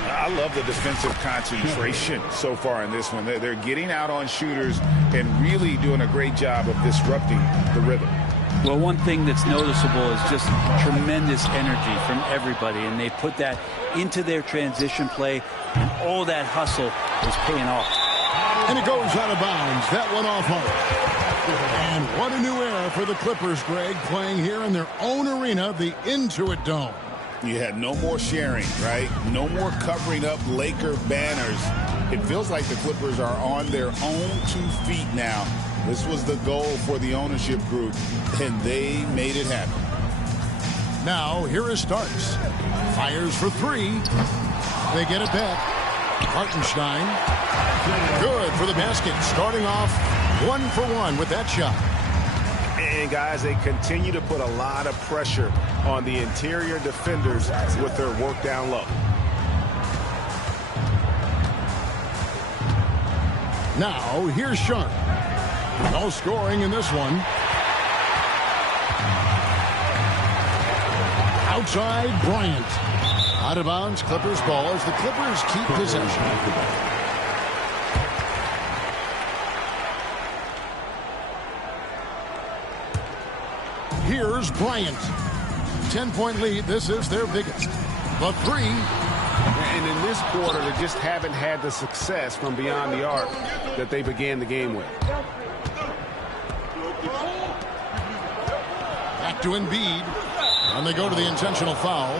I love the defensive concentration so far in this one. They're getting out on shooters and really doing a great job of disrupting the rhythm. Well, one thing that's noticeable is just tremendous energy from everybody, and they put that into their transition play, and all that hustle is paying off. And it goes out of bounds. That one off Hart. And what a new era for the Clippers, Greg, playing here in their own arena, the Intuit Dome. You had no more sharing, right? No more covering up Laker banners. It feels like the Clippers are on their own 2 feet now. This was the goal for the ownership group, and they made it happen. Now, here is Starks. Fires for 3. They get it back. Hartenstein. Good for the basket. Starting off 1 for 1 with that shot. And, guys, they continue to put a lot of pressure on the interior defenders with their work down low. Now, here's Sharp. No scoring in this one. Outside, Bryant. Out of bounds, Clippers ball as the Clippers keep possession. Here's Bryant. 10-point lead. This is their biggest. The 3. And in this quarter, they just haven't had the success from beyond the arc that they began the game with. Back to Embiid. And they go to the intentional foul.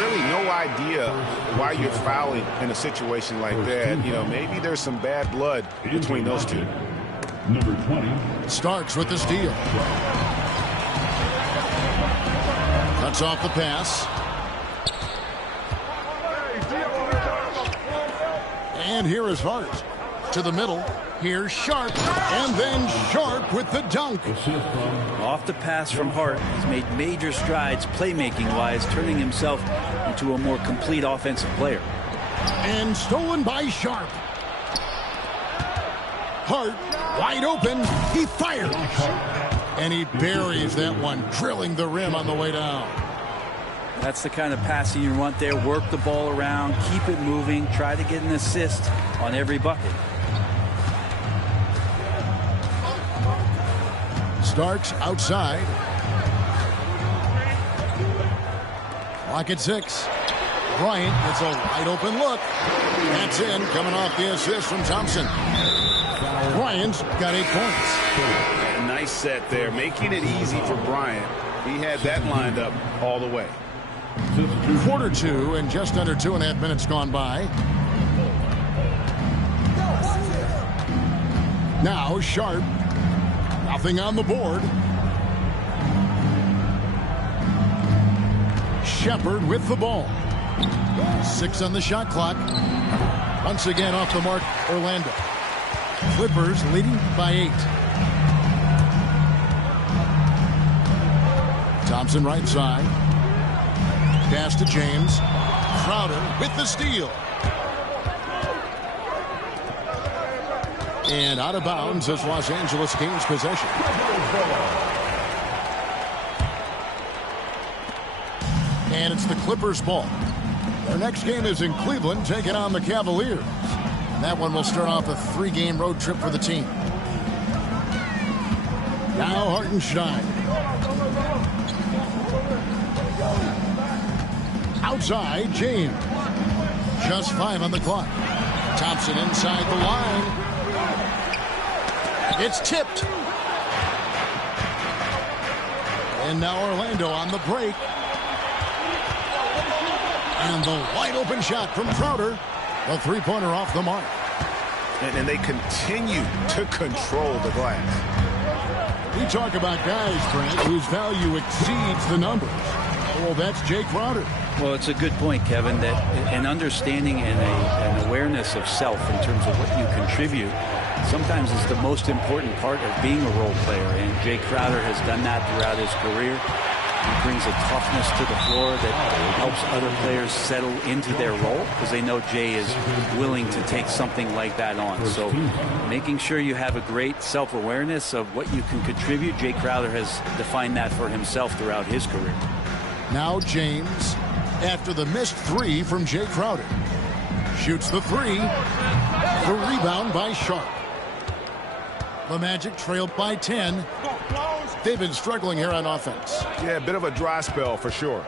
Really no idea why you're fouling in a situation like that. You know, maybe there's some bad blood between those two. Number 20. Starks with the steal. Cuts off the pass. And here is Hart. To the middle. Here's Sharp. And then Sharp with the dunk. Off the pass from Hart, he's made major strides playmaking-wise, turning himself into a more complete offensive player. And stolen by Sharp. Hart wide open. He fires. And he buries that one, drilling the rim on the way down. That's the kind of passing you want there. Work the ball around, keep it moving, try to get an assist on every bucket. Starks outside. Clock at 6. Bryant gets a wide open look. That's in, coming off the assist from Thompson. Bryant's got 8 points. Nice set there, making it easy for Bryant. He had that lined up all the way. Quarter 2 and just under 2.5 minutes gone by. Now Sharp. Nothing on the board. Shepard with the ball. 6 on the shot clock. Once again off the mark, Orlando. Clippers leading by 8. Thompson right side. Pass to James. Crowder with the steal. And out of bounds as Los Angeles gains possession. And it's the Clippers' ball. Their next game is in Cleveland, taking on the Cavaliers. And that one will start off a 3-game road trip for the team. Now Hartenstein. Outside, James. Just 5 on the clock. Thompson inside the line. It's tipped. And now Orlando on the break. And the wide open shot from Crowder. A 3-pointer off the mark. And they continue to control the glass. We talk about guys, Brent, whose value exceeds the numbers. Well, that's Jay Crowder. Well, it's a good point, Kevin, that an understanding and an awareness of self in terms of what you contribute sometimes is the most important part of being a role player, and Jay Crowder has done that throughout his career. He brings a toughness to the floor that helps other players settle into their role because they know Jay is willing to take something like that on. So making sure you have a great self-awareness of what you can contribute. Jay Crowder has defined that for himself throughout his career. Now James, after the missed three from Jay Crowder. Shoots the three. The rebound by Sharp. The Magic trailed by 10. They've been struggling here on offense. Yeah, a bit of a dry spell for sure.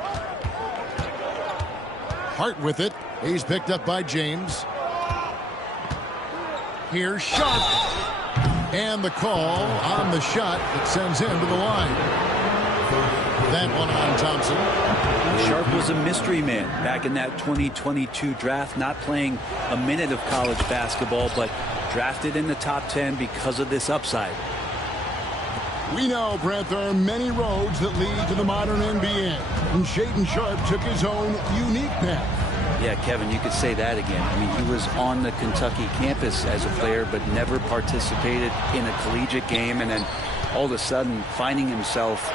Hart with it. He's picked up by James. Here's Sharp. And the call on the shot that sends him to the line. That one on Thompson. Sharp was a mystery man back in that 2022 draft, not playing a minute of college basketball, but drafted in the top 10 because of this upside. We know, Brent, there are many roads that lead to the modern NBA, and Shaedon Sharp took his own unique path. Yeah, Kevin, you could say that again. I mean, he was on the Kentucky campus as a player, but never participated in a collegiate game, and then all of a sudden finding himself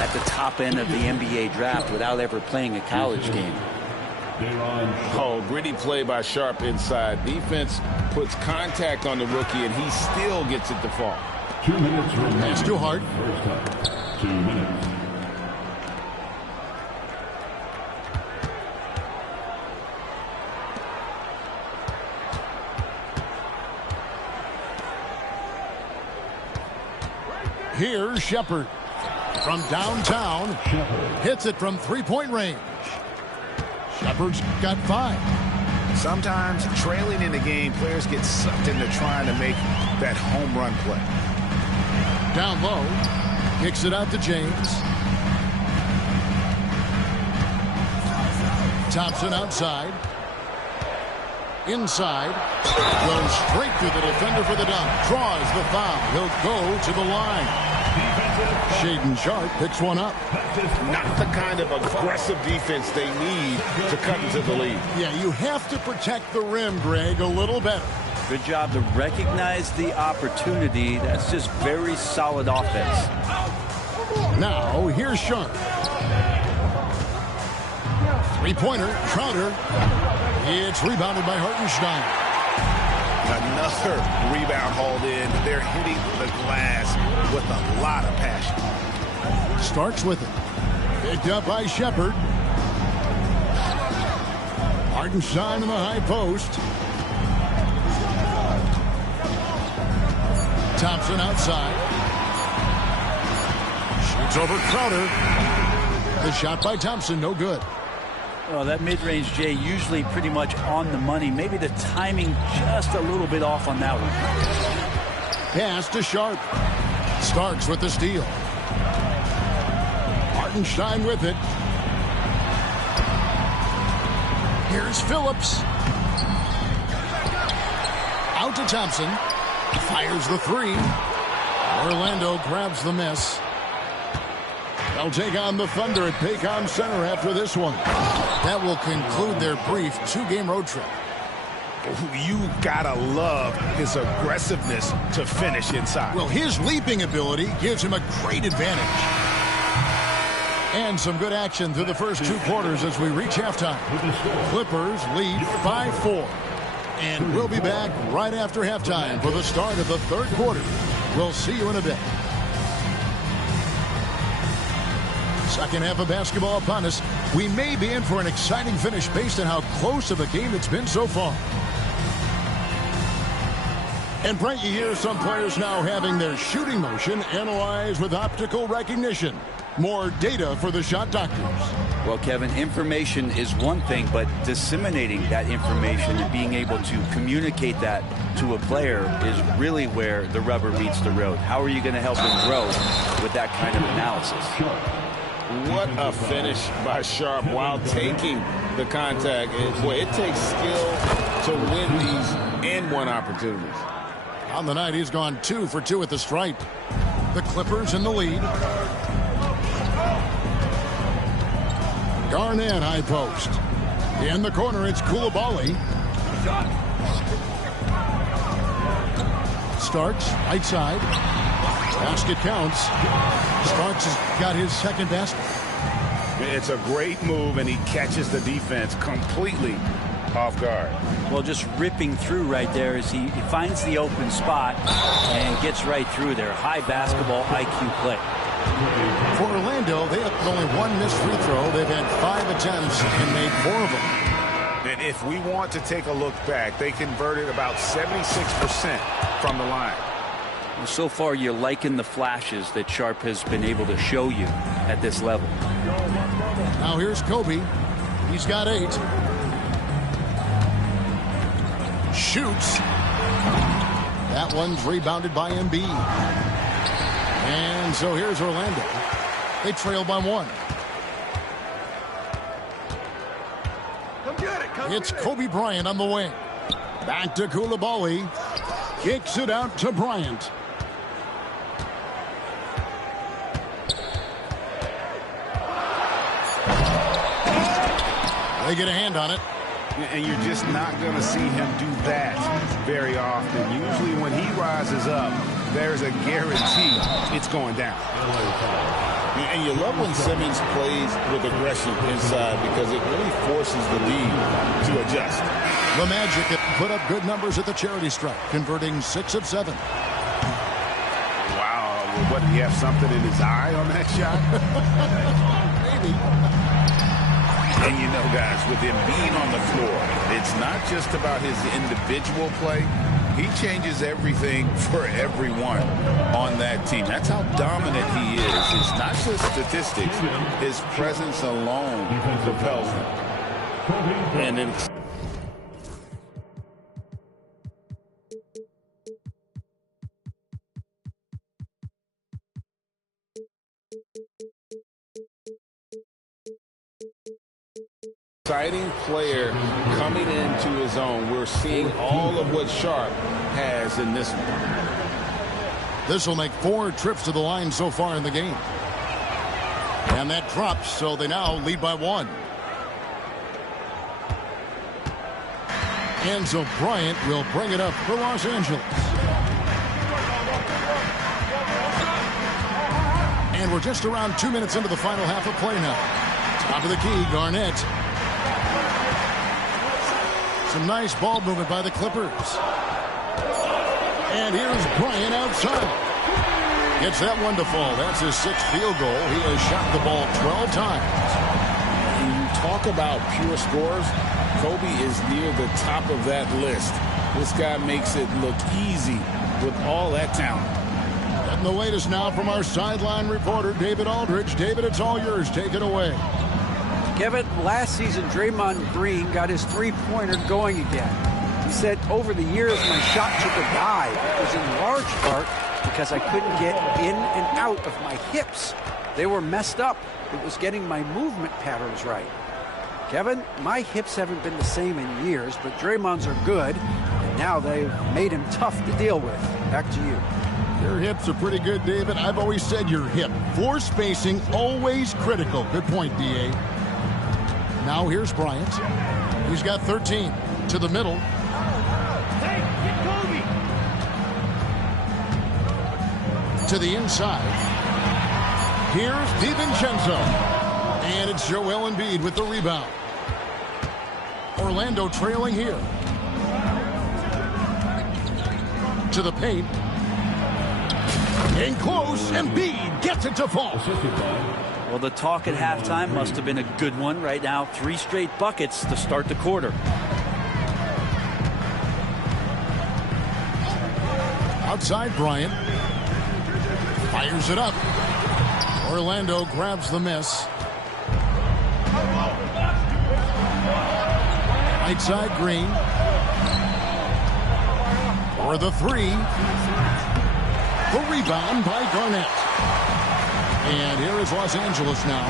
at the top end of the NBA draft without ever playing a college game. Oh, gritty play by Sharp inside. Defense puts contact on the rookie, and he still gets it to fall. 2 minutes remaining. It's too hard. 2 minutes. Here's Shepard from downtown. Hits it from three-point range. Shepard's got 5. Sometimes trailing in the game, players get sucked into trying to make that home run play. Down low. Kicks it out to James. Thompson outside. Inside. Goes straight through the defender for the dunk. Draws the foul. He'll go to the line. Shaedon Sharp picks one up. Not the kind of aggressive defense they need to cut into the lead. Yeah, you have to protect the rim, Greg, a little better. Good job to recognize the opportunity. That's just very solid offense. Now, here's Sharp. Three-pointer, Crowder. It's rebounded by Hartenstein. Another rebound hauled in. They're hitting the glass with a lot of passion. Starks with it. Picked up by Shepard. Hartenstein in the high post. Thompson outside. Shoots over Crowder. The shot by Thompson, no good. Well, that mid-range, Jay, usually pretty much on the money. Maybe the timing just a little bit off on that one. Pass to Sharp. Starks with the steal. Hartenstein with it. Here's Phillips. Out to Thompson. Fires the three. Orlando grabs the miss. They'll take on the Thunder at Paycom Center after this one. That will conclude their brief 2-game road trip. You gotta love his aggressiveness to finish inside. Well, his leaping ability gives him a great advantage. And some good action through the first 2 quarters as we reach halftime. Clippers lead 5-4. And we'll be back right after halftime for the start of the 3rd quarter. We'll see you in a bit. Second half of basketball upon us. We may be in for an exciting finish based on how close of a game it's been so far. And Brent, you hear some players now having their shooting motion analyzed with optical recognition. More data for the shot doctors. Well, Kevin, information is one thing, but disseminating that information and being able to communicate that to a player is really where the rubber meets the road. How are you going to help him grow with that kind of analysis? What a finish by Sharp while taking the contact. Boy, it takes skill to win these and-one opportunities. On the night, he's gone 2 for 2 at the stripe. The Clippers in the lead. Garnett high post. In the corner, it's Coulibaly. Starks, right side. Basket counts. Starks has got his second basket. It's a great move, and he catches the defense completely off guard. Well, just ripping through right there as he finds the open spot and gets right through there. High basketball IQ play. For Orlando, they have only one missed free throw. They've had 5 attempts and made 4 of them. And if we want to take a look back, they converted about 76% from the line. Well, so far, you're liking the flashes that Sharp has been able to show you at this level. Now here's Kobe. He's got 8. Shoots. That one's rebounded by Embiid. And so here's Orlando. They trail by 1. It's Kobe Bryant on the wing. Back to Coulibaly. Kicks it out to Bryant. They get a hand on it. And you're just not going to see him do that very often. Usually when he rises up, there's a guarantee it's going down. And you love when Simmons plays with aggression inside because it really forces the lead to adjust. The Magic have put up good numbers at the charity stripe, converting 6 of 7. Wow. What, did he have something in his eye on that shot? Maybe. And you know, guys, with him being on the floor, it's not just about his individual play. He changes everything for everyone on that team. That's how dominant he is. It's not just statistics. His presence alone propels them. And then exciting player coming into his own. We're seeing all of what Sharp has in this one. This will make 4 trips to the line so far in the game. And that drops, so they now lead by 1. And so Bryant will bring it up for Los Angeles. And we're just around 2 minutes into the final half of play now. Top of the key, Garnett. Some nice ball movement by the Clippers. And here's Bryant outside. Gets that one to fall. That's his 6th field goal. He has shot the ball 12 times. When you talk about pure scores, Kobe is near the top of that list. This guy makes it look easy with all that talent. And the latest now from our sideline reporter, David Aldridge. David, it's all yours. Take it away. Kevin, last season, Draymond Green got his three-pointer going again. He said, over the years, my shot took a dive. It was in large part because I couldn't get in and out of my hips. They were messed up. It was getting my movement patterns right. Kevin, my hips haven't been the same in years, but Draymond's are good, and now they've made him tough to deal with. Back to you. Your hips are pretty good, David. I've always said your hip. Floor spacing, always critical. Good point, D.A. Now here's Bryant. He's got 13 to the middle. Hey, get Kobe! To the inside. Here's DiVincenzo. And it's Joel Embiid with the rebound. Orlando trailing here. To the paint. In close, Embiid gets it to fall. Well, the talk at halftime must have been a good one. Right now, 3 straight buckets to start the quarter. Outside Bryant. Fires it up. Orlando grabs the miss. Right side Green. For the 3. The rebound by Garnett. And here is Los Angeles now.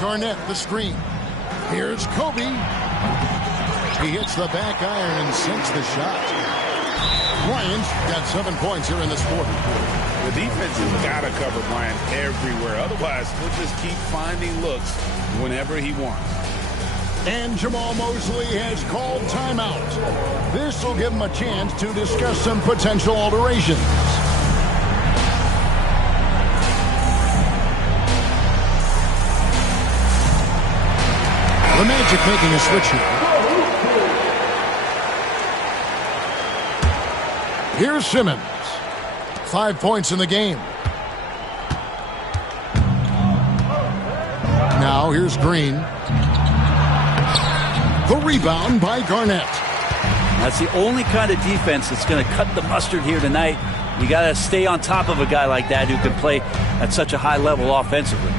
Garnett, the screen. Here's Kobe. He hits the back iron and sinks the shot. Bryant's got 7 points here in this quarter. The defense has got to cover Bryant everywhere. Otherwise, he'll just keep finding looks whenever he wants. And Jamal Mosley has called timeout. This will give him a chance to discuss some potential alterations. The Magic making a switch here. Here's Simmons. 5 points in the game. Now here's Green. The rebound by Garnett. That's the only kind of defense that's going to cut the mustard here tonight. You got to stay on top of a guy like that who can play at such a high level offensively.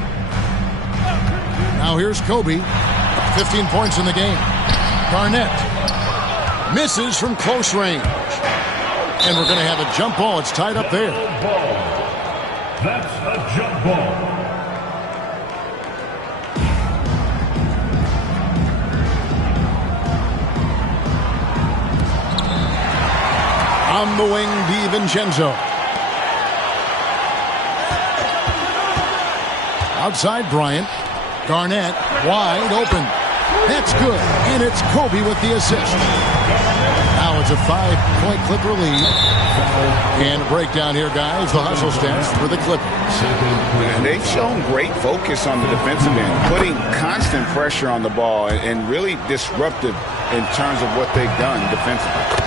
Now here's Kobe. 15 points in the game. Garnett misses from close range. And we're going to have a jump ball. It's tied up there. That's a jump ball. On the wing, DiVincenzo. Outside Bryant. Garnett wide open. That's good. And it's Kobe with the assist. Now it's a 5-point Clipper lead. And a breakdown here, guys. The hustle stats for the Clippers. They've shown great focus on the defensive end, putting constant pressure on the ball and really disruptive in terms of what they've done defensively.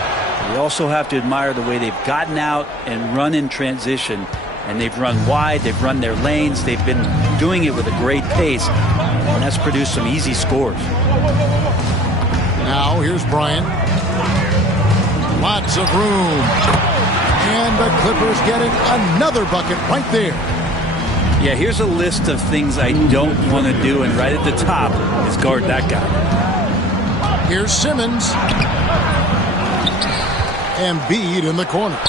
We also have to admire the way they've gotten out and run in transition. And they've run wide, they've run their lanes, they've been doing it with a great pace. And that's produced some easy scores. Now here's Bryant. Lots of room. And the Clippers getting another bucket right there. Yeah, here's a list of things I don't want to do, and right at the top is guard that guy. Here's Simmons. Embiid in the corner.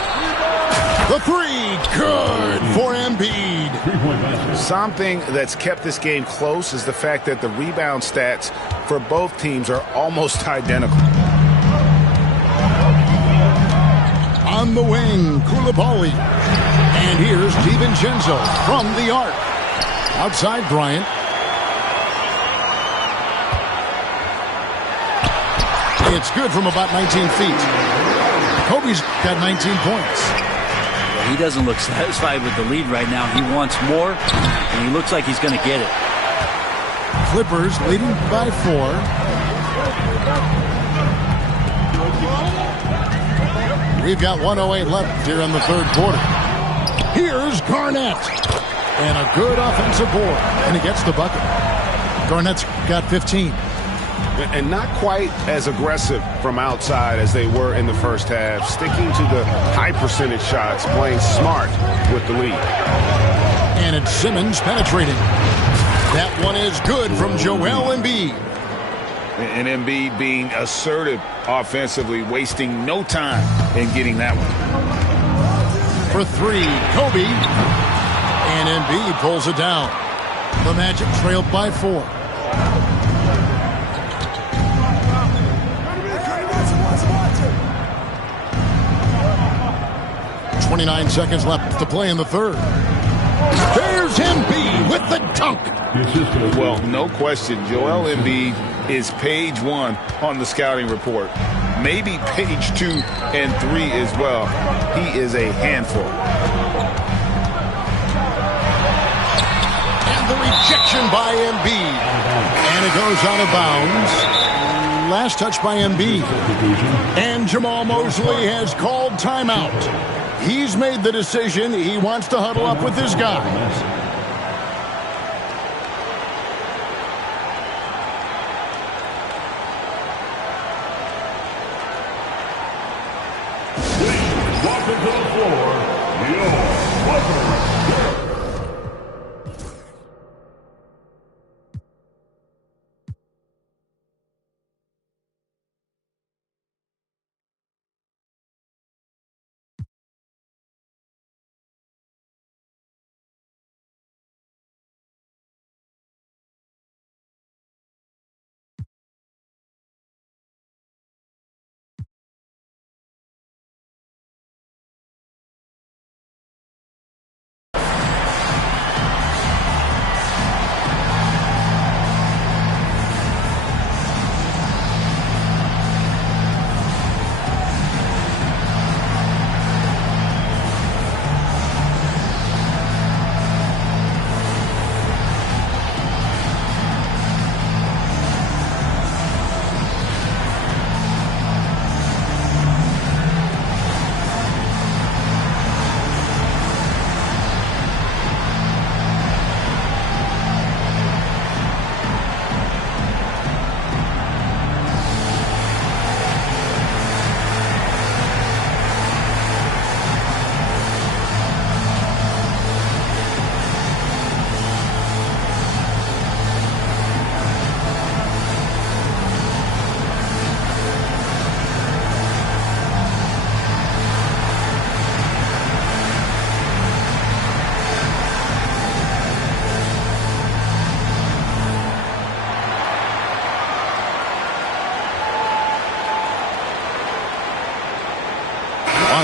The three, good for Embiid. Something that's kept this game close is the fact that the rebound stats for both teams are almost identical. On the wing, Koulibaly. And here's DiVincenzo from the arc. Outside Bryant. It's good from about 19 feet. Kobe's got 19 points. He doesn't look satisfied with the lead right now. He wants more, and he looks like he's going to get it. Clippers leading by 4. We've got 1:08 left here in the third quarter. Here's Garnett. And a good offensive board. And he gets the bucket. Garnett's got 15. And not quite as aggressive from outside as they were in the first half. Sticking to the high percentage shots, playing smart with the lead. And it's Simmons penetrating. That one is good from Joel Embiid. And Embiid being assertive offensively, wasting no time in getting that one. For 3, Kobe. And Embiid pulls it down. The Magic trailed by 4. 29 seconds left to play in the third. There's Embiid with the dunk. Well, no question, Joel Embiid is page 1 on the scouting report. Maybe page 2 and 3 as well. He is a handful. And the rejection by Embiid. And it goes out of bounds. Last touch by Embiid. And Jamal Mosley has called timeout. He's made the decision. He wants to huddle up with his guys.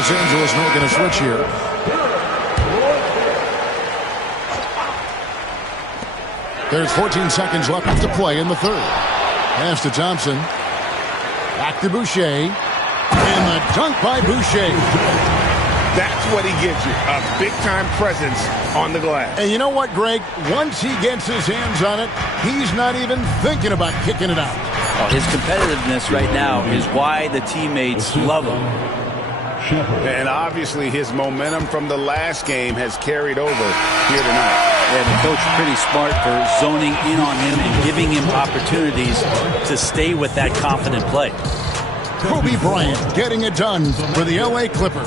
Los Angeles making a switch here. There's 14 seconds left to play in the third. Pass to Thompson. Back to Boucher. And the dunk by Boucher. That's what he gives you, a big-time presence on the glass. And you know what, Greg? Once he gets his hands on it, he's not even thinking about kicking it out. Oh, his competitiveness right now is why the teammates love him. And obviously his momentum from the last game has carried over here tonight. Yeah, the coach pretty smart for zoning in on him and giving him opportunities to stay with that confident play. Kobe Bryant getting it done for the LA Clippers.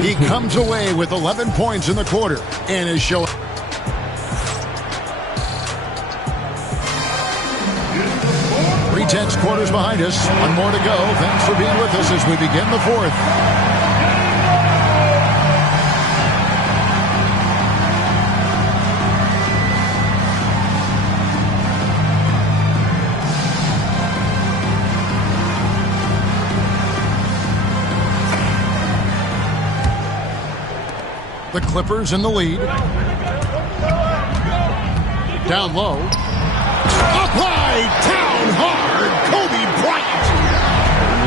He comes away with 11 points in the quarter and is showing. Three-tenths quarters behind us. One more to go. Thanks for being with us as we begin the fourth. The Clippers in the lead. Down low. Up high, down hard, Kobe Bryant.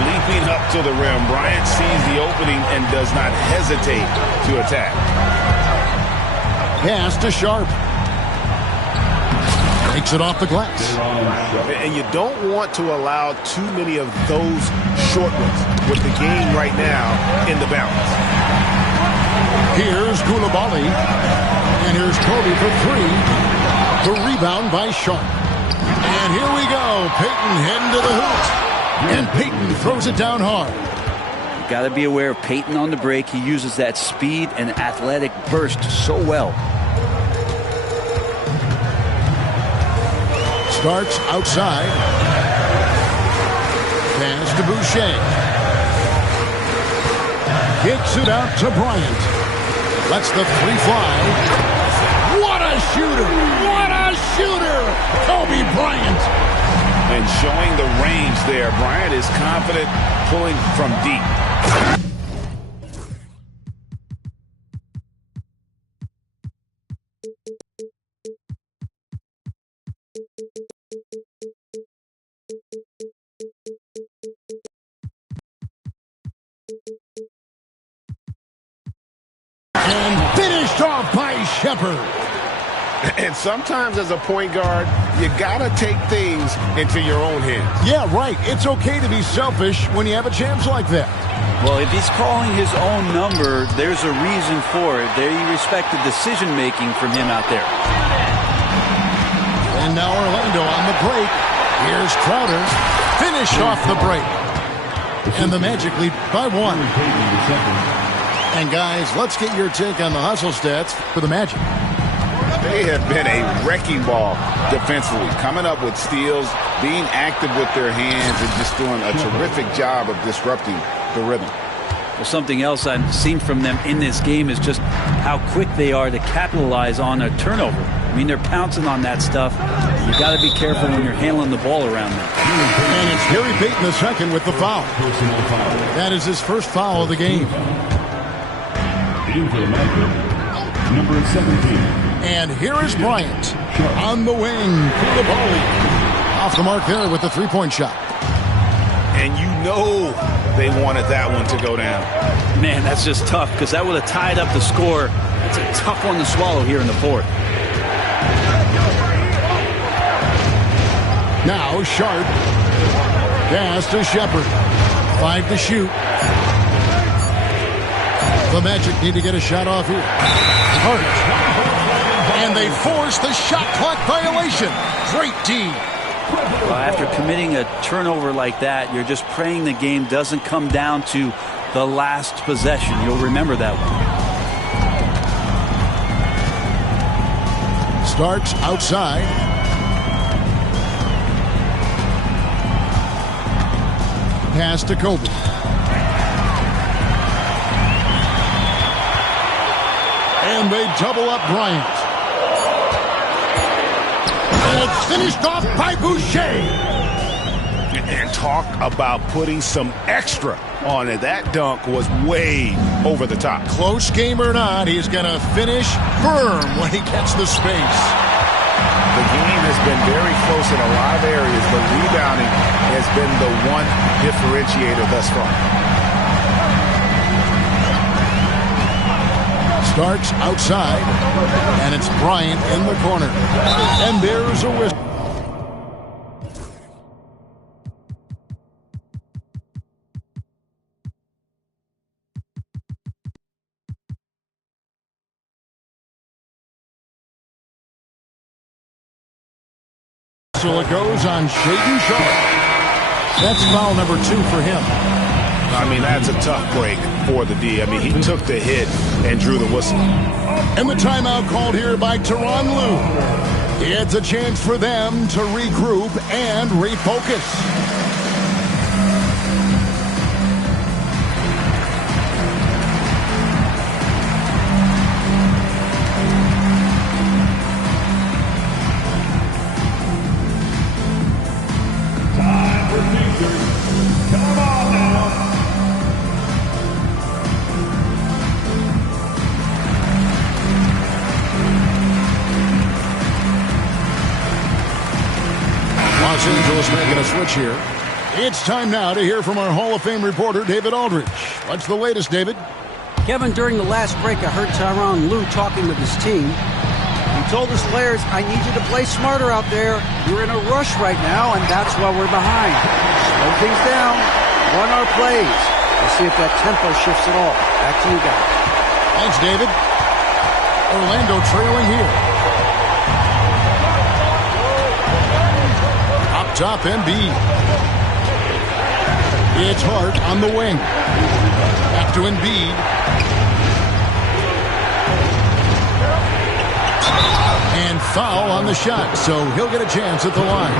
Leaping up to the rim, Bryant sees the opening and does not hesitate to attack. Pass to Sharp. Takes it off the glass. And you don't want to allow too many of those short ones with the game right now in the balance. Here's Koulibaly. And here's Kobe for three. The rebound by Sharp. And here we go. Payton heading to the hoop. And Payton throws it down hard. You got to be aware of Payton on the break. He uses that speed and athletic burst so well. Starts outside. Pass to Boucher. Kicks it out to Bryant. Lets the three fly. What a shooter! What a shooter! Kobe Bryant. And showing the range there. Bryant is confident pulling from deep. And finished off by Shepard. And sometimes as a point guard, you gotta take things into your own hands. Yeah, right. It's okay to be selfish when you have a chance like that. Well, if he's calling his own number, there's a reason for it. They respect the decision-making from him out there. And now Orlando on the break. Here's Crowder. Finish off the break. And the Magic lead by one. And guys, let's get your take on the hustle stats for the Magic. They have been a wrecking ball defensively, coming up with steals, being active with their hands, and just doing a terrific job of disrupting the rhythm. Well, something else I've seen from them in this game is just how quick they are to capitalize on a turnover. I mean, they're pouncing on that stuff. You got to be careful when you're handling the ball around them. And it's Gary Payton the second with the foul. That is his first foul of the game. Number 17. And here is Bryant on the wing. Koulibaly off the mark there with the three-point shot. And you know they wanted that one to go down. Man, that's just tough because that would have tied up the score. That's a tough one to swallow here in the fourth. Now Sharp. Pass to Shepard. 5 to shoot. The Magic need to get a shot off here. Hart. And they force the shot clock violation. Great D. Well, after committing a turnover like that, you're just praying the game doesn't come down to the last possession. You'll remember that one. Starks outside. Pass to Kobe. And they double up Bryant. And it's finished off by Boucher. And talk about putting some extra on it. That dunk was way over the top. Close game or not, he's going to finish firm when he gets the space. The game has been very close in a lot of areas, but rebounding has been the one differentiator thus far. Starks outside, and it's Bryant in the corner. And there's a whistle. So it goes on Shaden Sharp. That's foul number 2 for him. I mean, that's a tough break for the D. I mean, he took the hit and drew the whistle. And the timeout called here by Tyronn Lue. It's a chance for them to regroup and refocus. Los Angeles making a switch here. It's time now to hear from our Hall of Fame reporter, David Aldridge. What's the latest, David? Kevin, during the last break, I heard Tyronn Lue talking with his team. He told his players, I need you to play smarter out there. You're in a rush right now, and that's why we're behind. Slow things down. Run our plays. We'll see if that tempo shifts at all. Back to you guys. Thanks, David. Orlando trailing here. Up top, Embiid. It's Hart on the wing. Back to Embiid. And foul on the shot, so he'll get a chance at the line.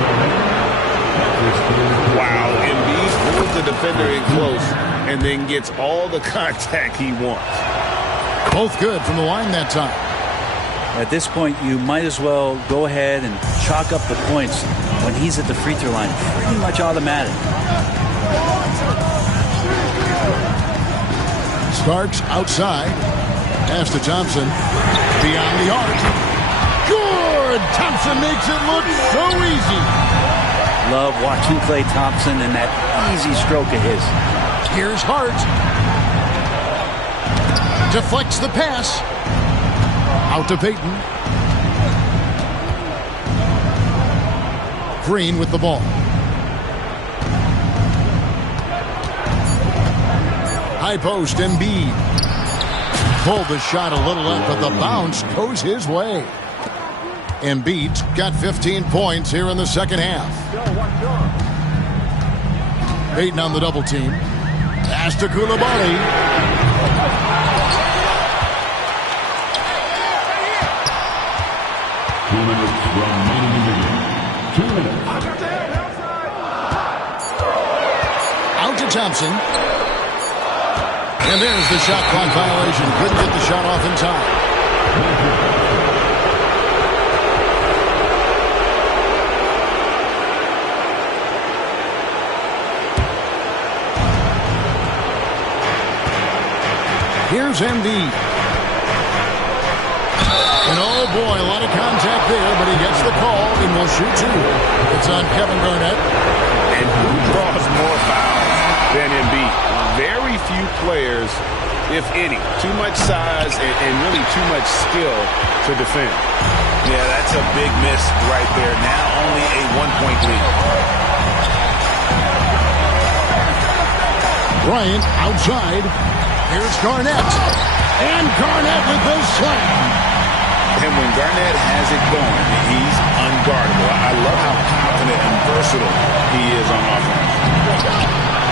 Wow, Embiid pulls the defender in close and then gets all the contact he wants. Both good from the line that time. At this point, you might as well go ahead and chalk up the points when he's at the free throw line. Pretty much automatic. Starks outside. Pass to Thompson. Beyond the arc. Good! Thompson makes it look so easy. Love watching Klay Thompson and that easy stroke of his. Here's Hart. Deflects the pass. Out to Payton. Green with the ball. High post, Embiid. Pulled the shot a little left, but the bounce goes his way. Embiid's got 15 points here in the second half. Payton on the double team. Pass to Coulibaly. Out to Thompson. And there's the shot clock violation. Couldn't get the shot off in time. Here's Embiid. And oh boy, a lot of contact there, but he gets the call and will shoot two. It's on Kevin Garnett. And who draws more fouls than Embiid? Very few players, if any. Too much size and really too much skill to defend. Yeah, that's a big miss right there. Now only a 1-point lead. Bryant outside. Here's Garnett. And Garnett with the slam. And when Garnett has it going, he's unguardable. I love how confident and versatile he is on offense.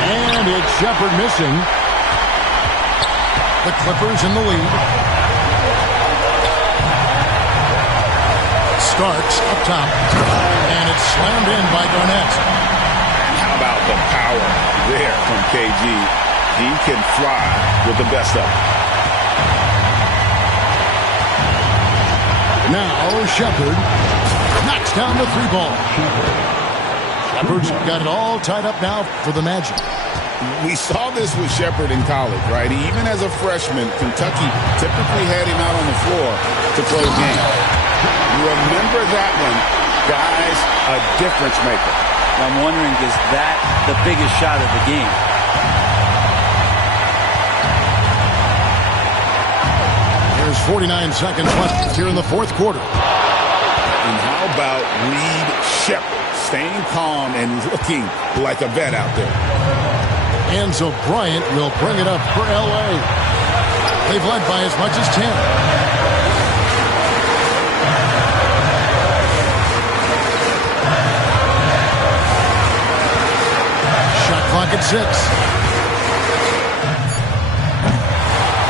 And it's Shepherd missing. The Clippers in the lead. Starks up top. And it's slammed in by Garnett. And how about the power there from KG? He can fly with the best of them. Now Shepherd knocks down the three ball. Shepherd's got it all tied up now for the Magic. We saw this with Shepard in college, right? Even as a freshman, Kentucky typically had him out on the floor to close games. You remember that one, guys, a difference maker. I'm wondering, is that the biggest shot of the game? There's 49 seconds left here in the fourth quarter. And how about Reed Shepard staying calm and looking like a vet out there? Enzo Bryant will bring it up for L.A. They've led by as much as 10. Shot clock at 6.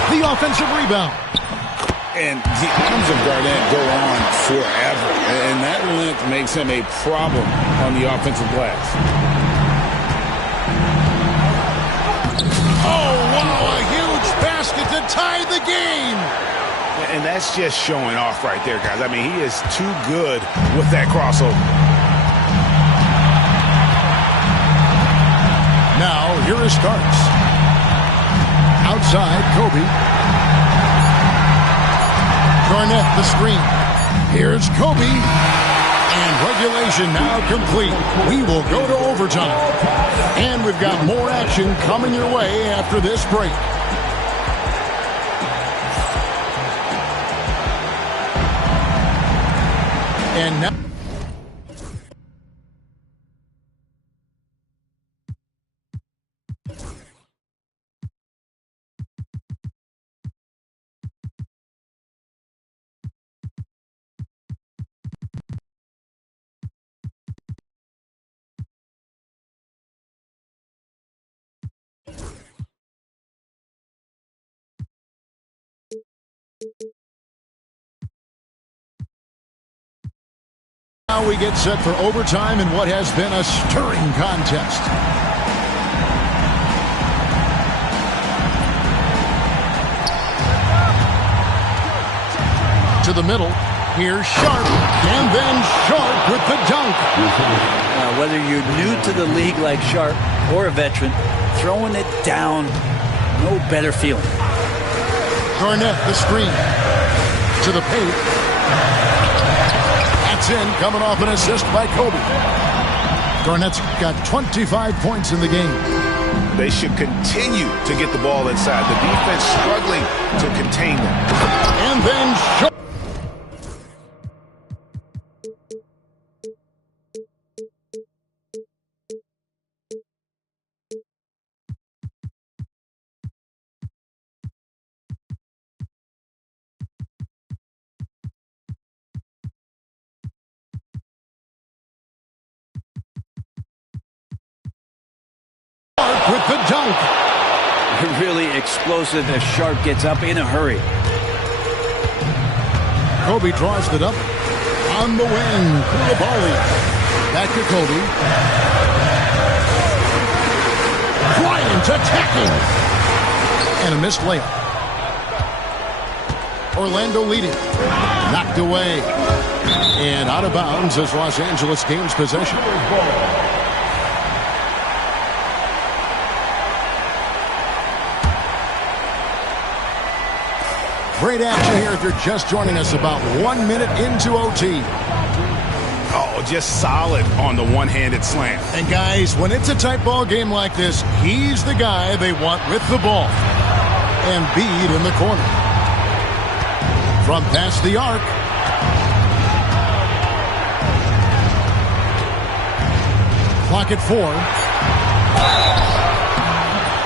The offensive rebound. And the arms of Garnett go on forever. And that length makes him a problem on the offensive glass. Oh, wow, a huge basket to tie the game. And that's just showing off right there, guys. I mean, he is too good with that crossover. Now, here is Starks. Outside, Kobe. Garnett, the screen. Here's Kobe. And regulation now complete. We will go to overtime. And we've got more action coming your way after this break. And now... Now we get set for overtime in what has been a stirring contest. To the middle. Here's Sharp. And then Sharp with the dunk. Whether you're new to the league like Sharp or a veteran, throwing it down, no better feeling. Garnett, the screen. To the paint. That's in, coming off an assist by Kobe. Garnett's got 25 points in the game. They should continue to get the ball inside. The defense struggling to contain them. And then Sharp. With the dunk. Really explosive as Sharp gets up in a hurry. Kobe draws the double. On the wing, Koulibaly. Back to Kobe. Bryant attacking. And a missed layup. Orlando leading. Knocked away. And out of bounds as Los Angeles gains possession. Great action here if you're just joining us, about 1 minute into OT. Oh, just solid on the one-handed slam. And guys, when it's a tight ball game like this, he's the guy they want with the ball. Embiid in the corner. From past the arc. Clock at 4.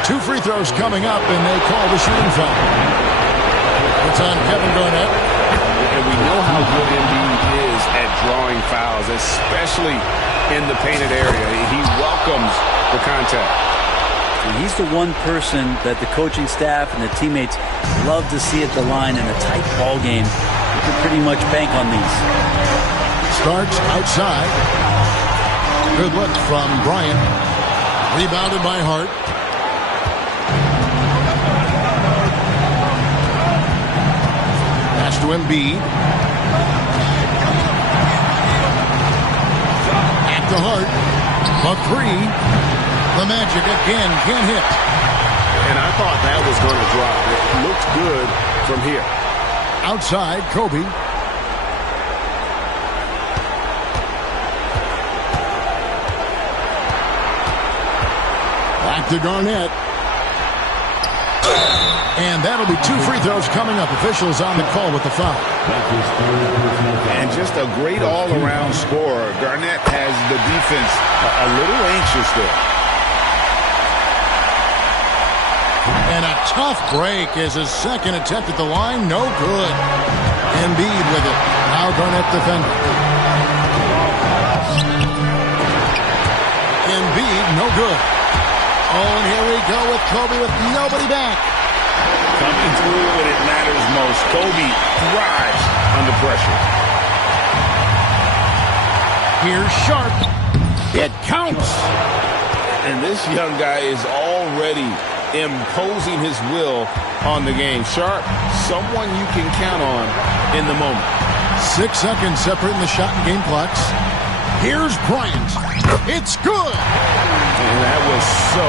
2 free throws coming up, and they call the shooting foul. It's on Kevin Garnett. And we know how good Embiid is at drawing fouls, especially in the painted area. He welcomes the contact. And he's the one person that the coaching staff and the teammates love to see at the line in a tight ball game. You can pretty much bank on these. Starts outside. Good look from Bryant. Rebounded by Hart. To Embiid. At the Hart. A 3. The Magic again can't hit. And I thought that was going to drop. It looked good from here. Outside, Kobe. Back to Garnett. And that'll be 2 free throws coming up. Officials on the call with the foul. And just a great all-around scorer. Garnett has the defense a little anxious there. And a tough break is his second attempt at the line. No good. Embiid with it. Now Garnett defending. Embiid, no good. Oh, and here we go with Kobe with nobody back. Coming through when it matters most. Kobe thrives under pressure. Here's Sharp. It counts. And this young guy is already imposing his will on the game. Sharp, someone you can count on in the moment. 6 seconds separating the shot and game clocks. Here's Bryant. It's good. And that was so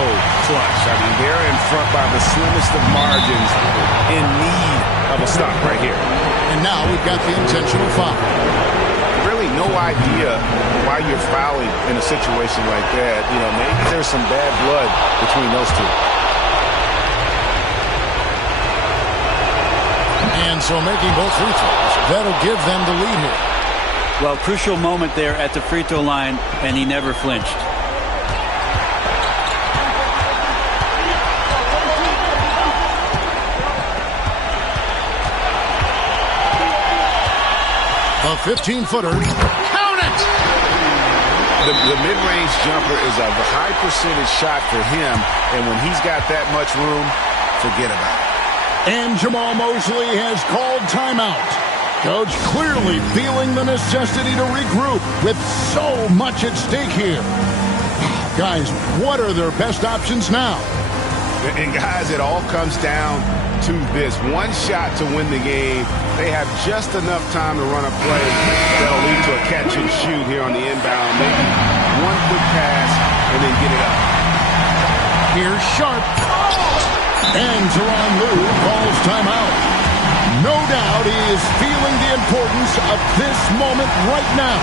clutch. I mean, they're in front by the slimmest of margins, in need of a stop right here. And now we've got the intentional foul. Really no idea why you're fouling in a situation like that. You know, maybe there's some bad blood between those two. And so making both free throws, that'll give them the lead here. Well, crucial moment there at the free throw line, and he never flinched. A 15-footer. Count it! The mid-range jumper is a high percentage shot for him, and when he's got that much room, forget about it. And Jamal Mosley has called timeout. Coach clearly feeling the necessity to regroup with so much at stake here. Guys, what are their best options now? And guys, it all comes down to this. One shot to win the game. They have just enough time to run a play that'll lead to a catch and shoot here on the inbound. Maybe one quick pass and then get it up. Here's Sharp. And Tyronn Lue calls timeout. No doubt he is feeling the importance of this moment right now.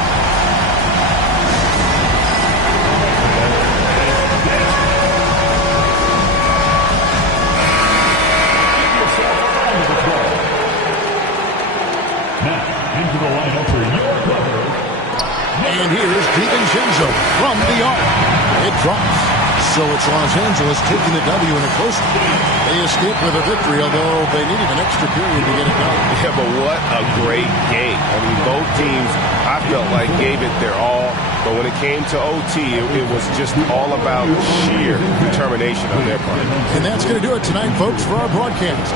Into the lineup for your cover. And here's DiVincenzo from the arc. It drops. So it's Los Angeles taking the W in a close one. They escaped with a victory, although they needed an extra period to get it done. Yeah, but what a great game. I mean, both teams, I felt like, gave it their all. But when it came to OT, it was just all about sheer determination on their part. And that's going to do it tonight, folks, for our broadcast.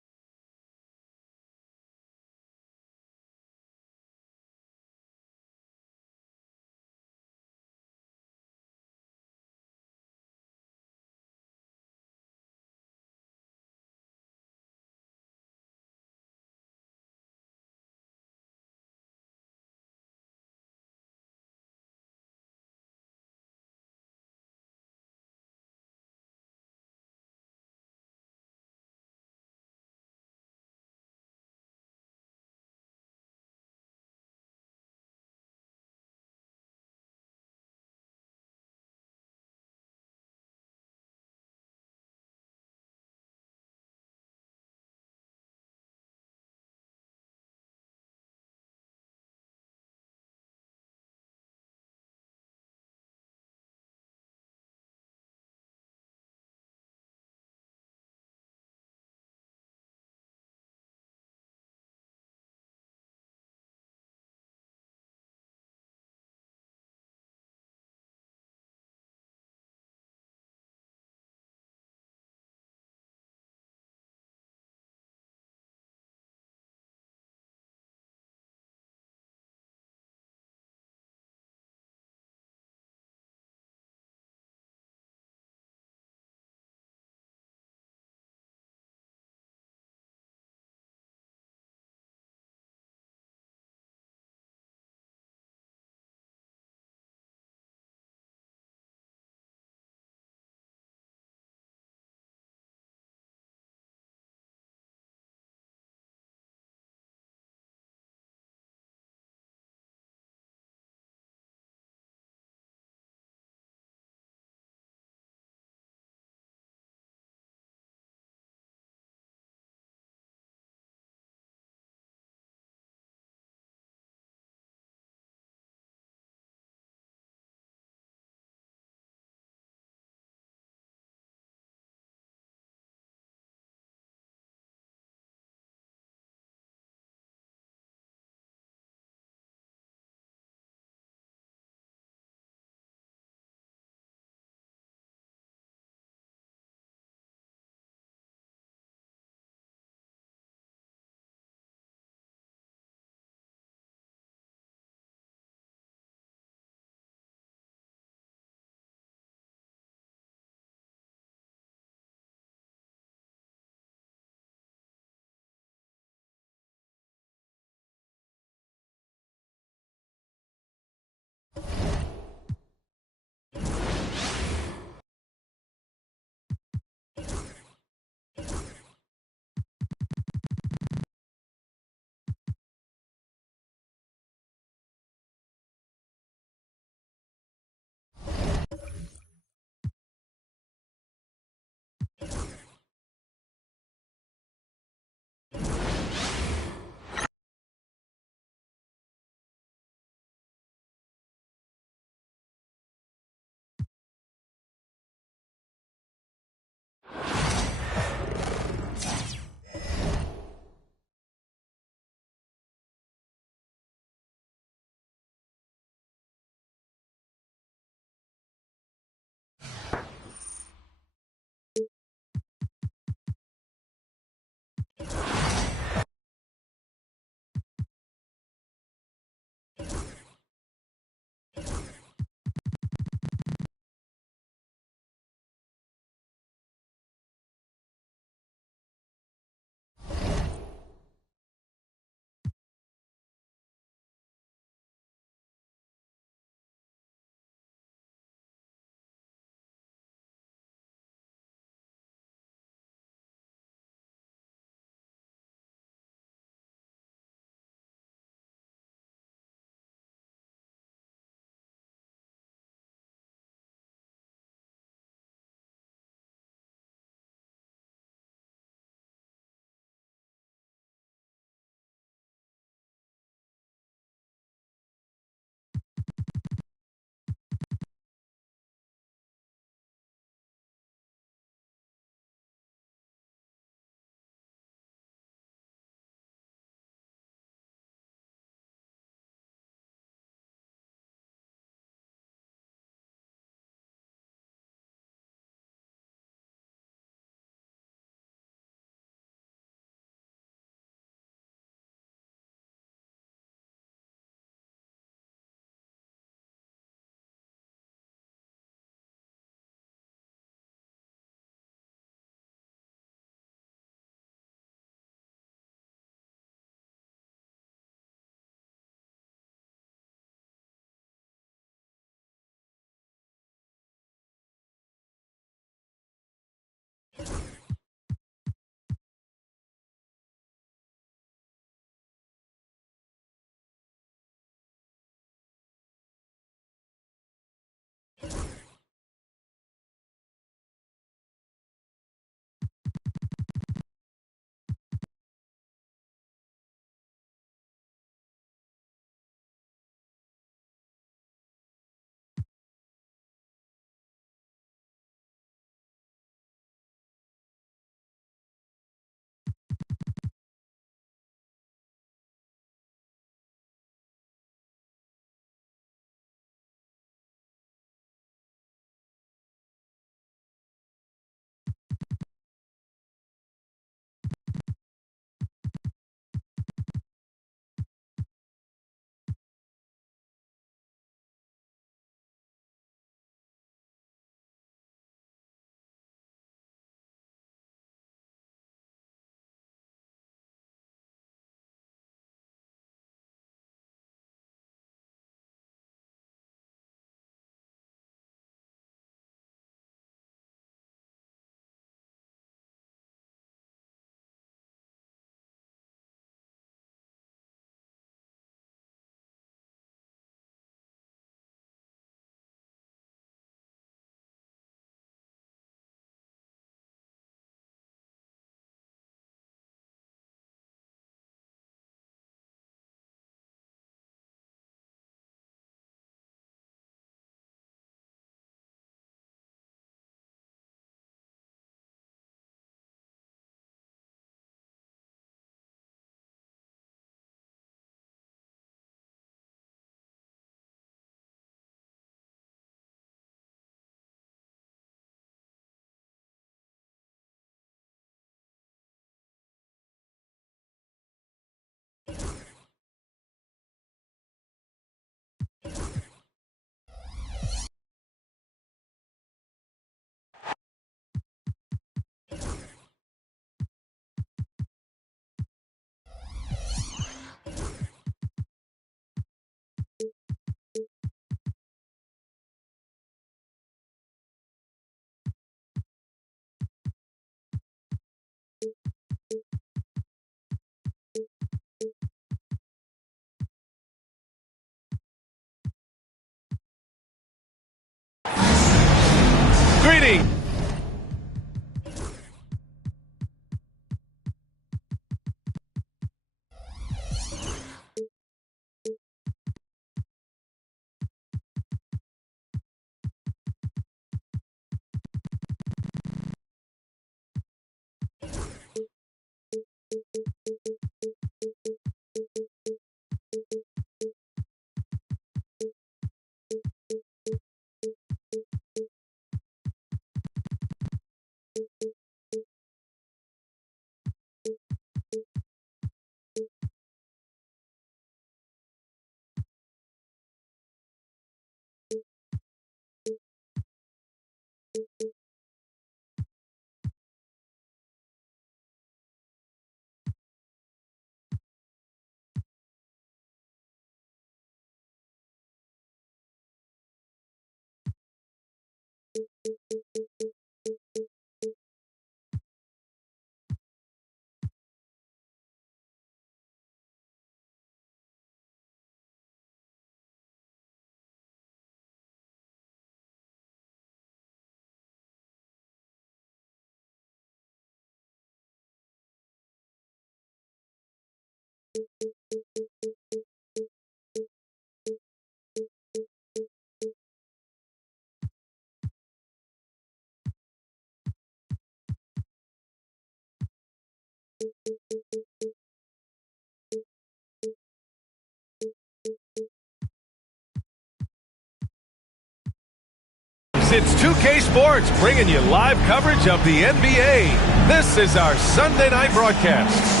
It's 2K Sports bringing you live coverage of the NBA. This is our Sunday night broadcast.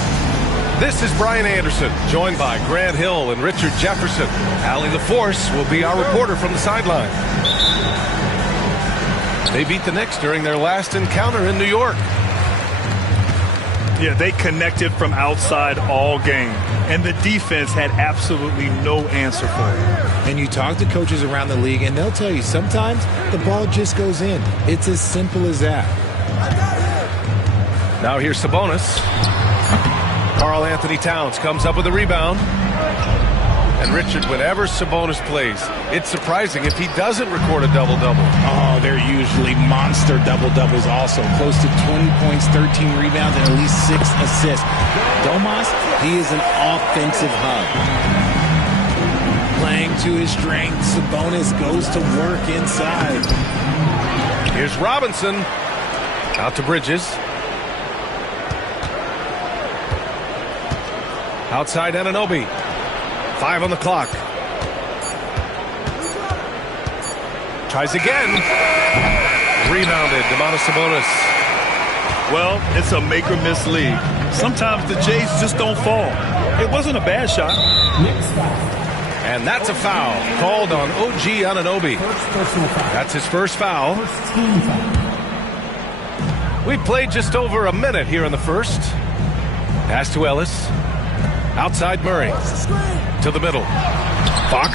This is Brian Anderson, joined by Grant Hill and Richard Jefferson. Allie LaForce will be our reporter from the sideline. They beat the Knicks during their last encounter in New York. Yeah, they connected from outside all game, and the defense had absolutely no answer for it. And you talk to coaches around the league, and they'll tell you sometimes the ball just goes in. It's as simple as that. Now here's Sabonis. Karl Anthony Towns comes up with a rebound. And Richard, whenever Sabonis plays, it's surprising if he doesn't record a double-double. Oh, they're usually monster double-doubles also. Close to 20 points, 13 rebounds, and at least 6 assists. Domas, he is an offensive hub. Playing to his strength, Sabonis goes to work inside. Here's Robinson. Out to Bridges. Outside Anunoby. 5 on the clock. Tries again. Rebounded. Domantas Sabonis. Well, it's a make-or-miss league. Sometimes the Jays just don't fall. It wasn't a bad shot. And that's a foul called on OG Anunoby. That's his first foul. We played just over a minute here in the first. Pass to Ellis. Outside Murray. To the middle. Fox.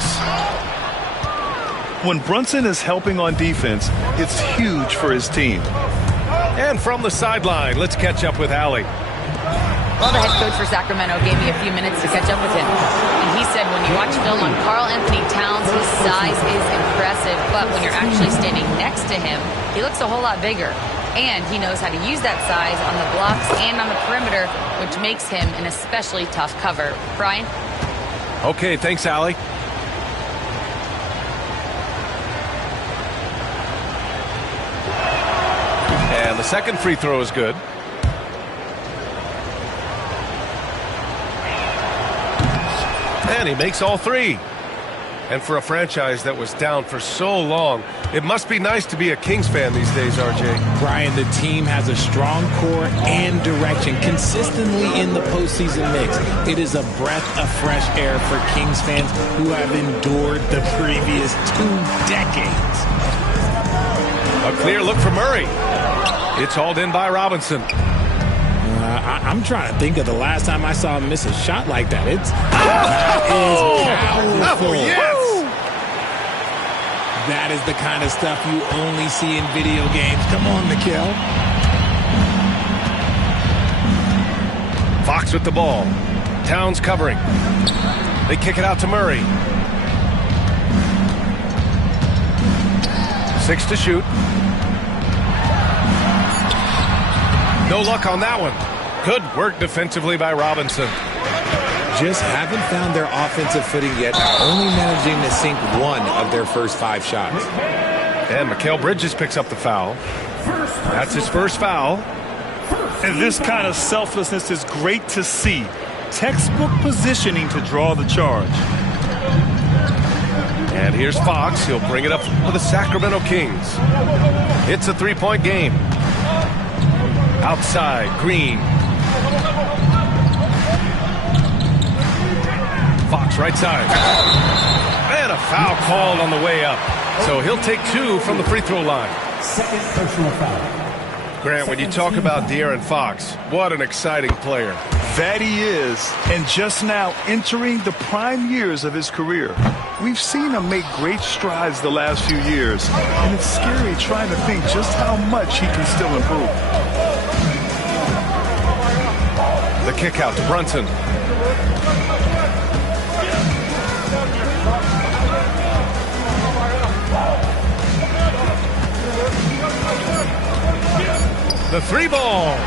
When Brunson is helping on defense, it's huge for his team. And from the sideline, let's catch up with Allie. Well, the head coach for Sacramento gave me a few minutes to catch up with him. And he said when you watch film on Karl Anthony Towns, his size is impressive. But when you're actually standing next to him, he looks a whole lot bigger. And he knows how to use that size on the blocks and on the perimeter, which makes him an especially tough cover. Brian? Okay, thanks, Allie. And the second free throw is good. And he makes all 3. And for a franchise that was down for so long, it must be nice to be a Kings fan these days, RJ. Brian, the team has a strong core and direction consistently in the postseason mix. It is a breath of fresh air for Kings fans who have endured the previous 2 decades. A clear look for Murray. It's hauled in by Robinson. I'm trying to think of the last time I saw him miss a shot like that. That is powerful. Oh, yes. That is the kind of stuff you only see in video games. Come on, Mikal. Fox with the ball. Towns covering. They kick it out to Murray. 6 to shoot. No luck on that one. Good work defensively by Robinson. Just haven't found their offensive footing yet, only managing to sink 1 of their first 5 shots. And Mikal Bridges picks up the foul. That's his first foul. And this kind of selflessness is great to see. Textbook positioning to draw the charge. And here's Fox. He'll bring it up for the Sacramento Kings. It's a 3-point game. Outside, Green. Fox right side. And a foul called on the way up. So he'll take 2 from the free throw line. Second personal foul. Grant, when you talk about De'Aaron Fox, what an exciting player. That he is, and just now entering the prime years of his career. We've seen him make great strides the last few years, and it's scary trying to think just how much he can still improve. The kick out to Brunson. The three ball.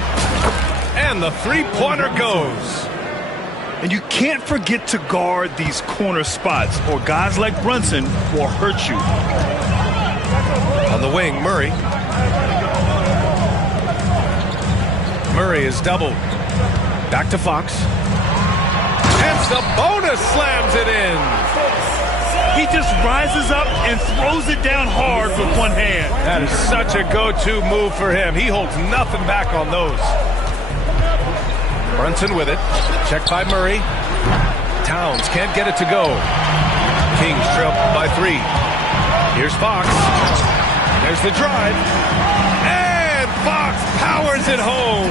And the three-pointer goes. And you can't forget to guard these corner spots, or guys like Brunson will hurt you. On the wing, Murray. Murray is doubled. Back to Fox. And Sabonis slams it in. He just rises up and throws it down hard with one hand. That is such a go-to move for him. He holds nothing back on those. Brunson with it. Checked by Murray. Towns can't get it to go. Kings trail by 3. Here's Fox. There's the drive. And Fox powers it home.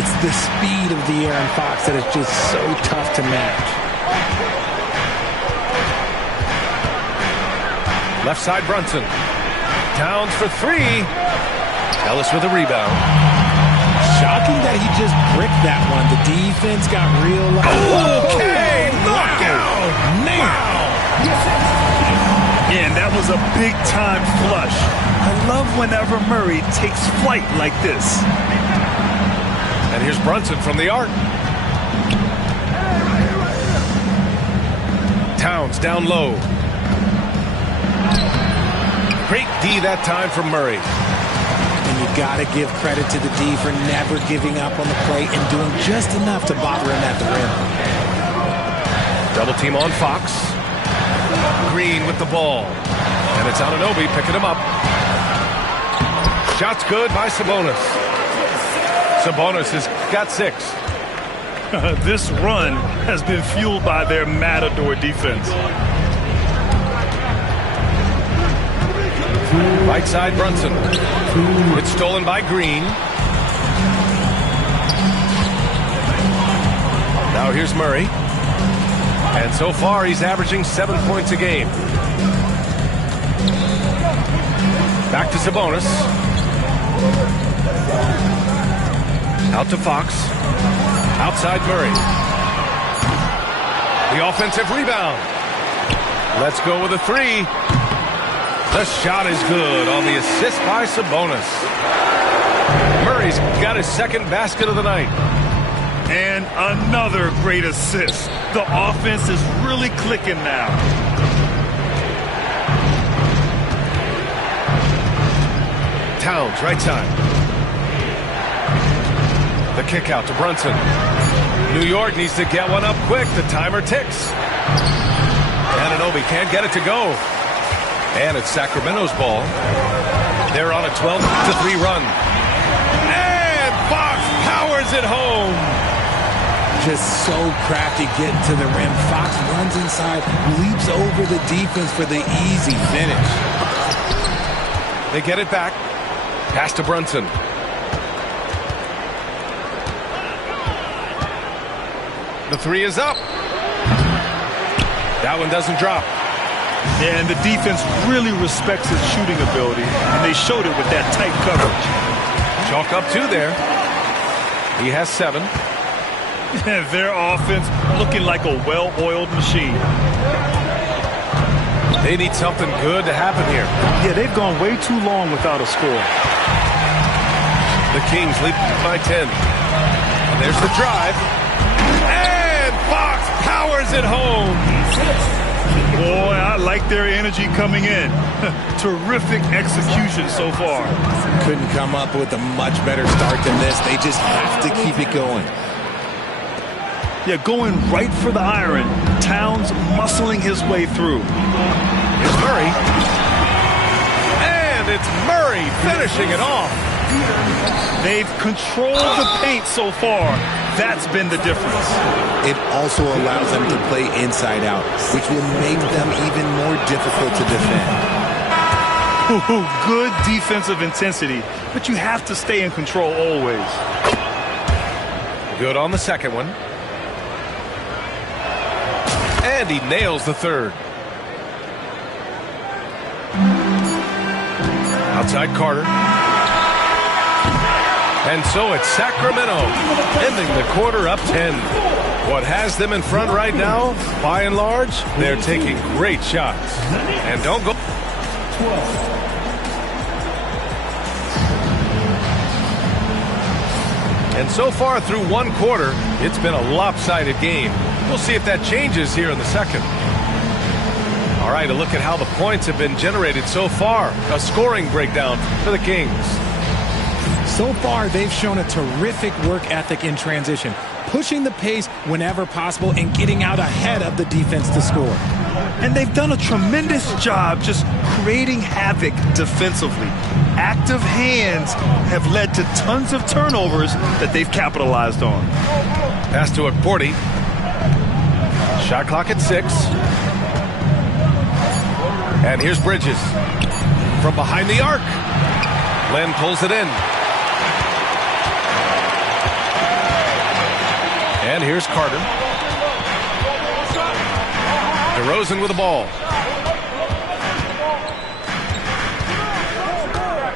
It's the speed of De'Aaron Fox that is just so tough to match. Left side Brunson. Towns for 3. Ellis with a rebound. Shocking that he just bricked that one. The defense got real. Okay, knockout. Wow. Yeah, and that was a big-time flush. I love whenever Murray takes flight like this. And here's Brunson from the arc. Towns down low. Great D that time from Murray. And you got to give credit to the D for never giving up on the play and doing just enough to bother him at the rim. Double team on Fox. Green with the ball. And it's Anunoby picking him up. Shot's good by Sabonis. Sabonis has got 6. This run has been fueled by their Matador defense. Right side Brunson. It's stolen by Green. Now here's Murray. And so far he's averaging 7 points a game. Back to Sabonis. Out to Fox. Outside Murray. The offensive rebound. Let's go with a 3. The shot is good on the assist by Sabonis. Murray's got his second basket of the night. And another great assist. The offense is really clicking now. Towns, right side. The kick out to Brunson. New York needs to get one up quick. The timer ticks. Anunoby can't get it to go. And it's Sacramento's ball. They're on a 12-3 run. And Fox powers it home. Just so crafty getting to the rim. Fox runs inside, leaps over the defense for the easy finish. They get it back. Pass to Brunson. The 3 is up. That one doesn't drop. Yeah, and the defense really respects his shooting ability, and they showed it with that tight coverage. Chalk up 2 there. He has 7. Their offense looking like a well-oiled machine. They need something good to happen here. Yeah, they've gone way too long without a score. The Kings lead by 10. And there's the drive. And Fox powers it home. Boy, I like their energy coming in. Terrific execution so far. Couldn't come up with a much better start than this. They just have to keep it going. Yeah, going right for the iron. Towns muscling his way through. Here's Murray. And it's Murray finishing it off. They've controlled the paint so far. That's been the difference. It also allows them to play inside out, which will make them even more difficult to defend. Good defensive intensity, but you have to stay in control always. Good on the second one. And he nails the third. Outside Carter. And so it's Sacramento ending the quarter up 10. What has them in front right now, by and large, they're taking great shots. And don't go. And so far through one quarter, it's been a lopsided game. We'll see if that changes here in the second. All right, a look at how the points have been generated so far. A scoring breakdown for the Kings. So far, they've shown a terrific work ethic in transition, pushing the pace whenever possible and getting out ahead of the defense to score. And they've done a tremendous job just creating havoc defensively. Active hands have led to tons of turnovers that they've capitalized on. Pass to Akporti. Shot clock at 6. And here's Bridges. From behind the arc. Len pulls it in. And here's Carter. DeRozan with the ball.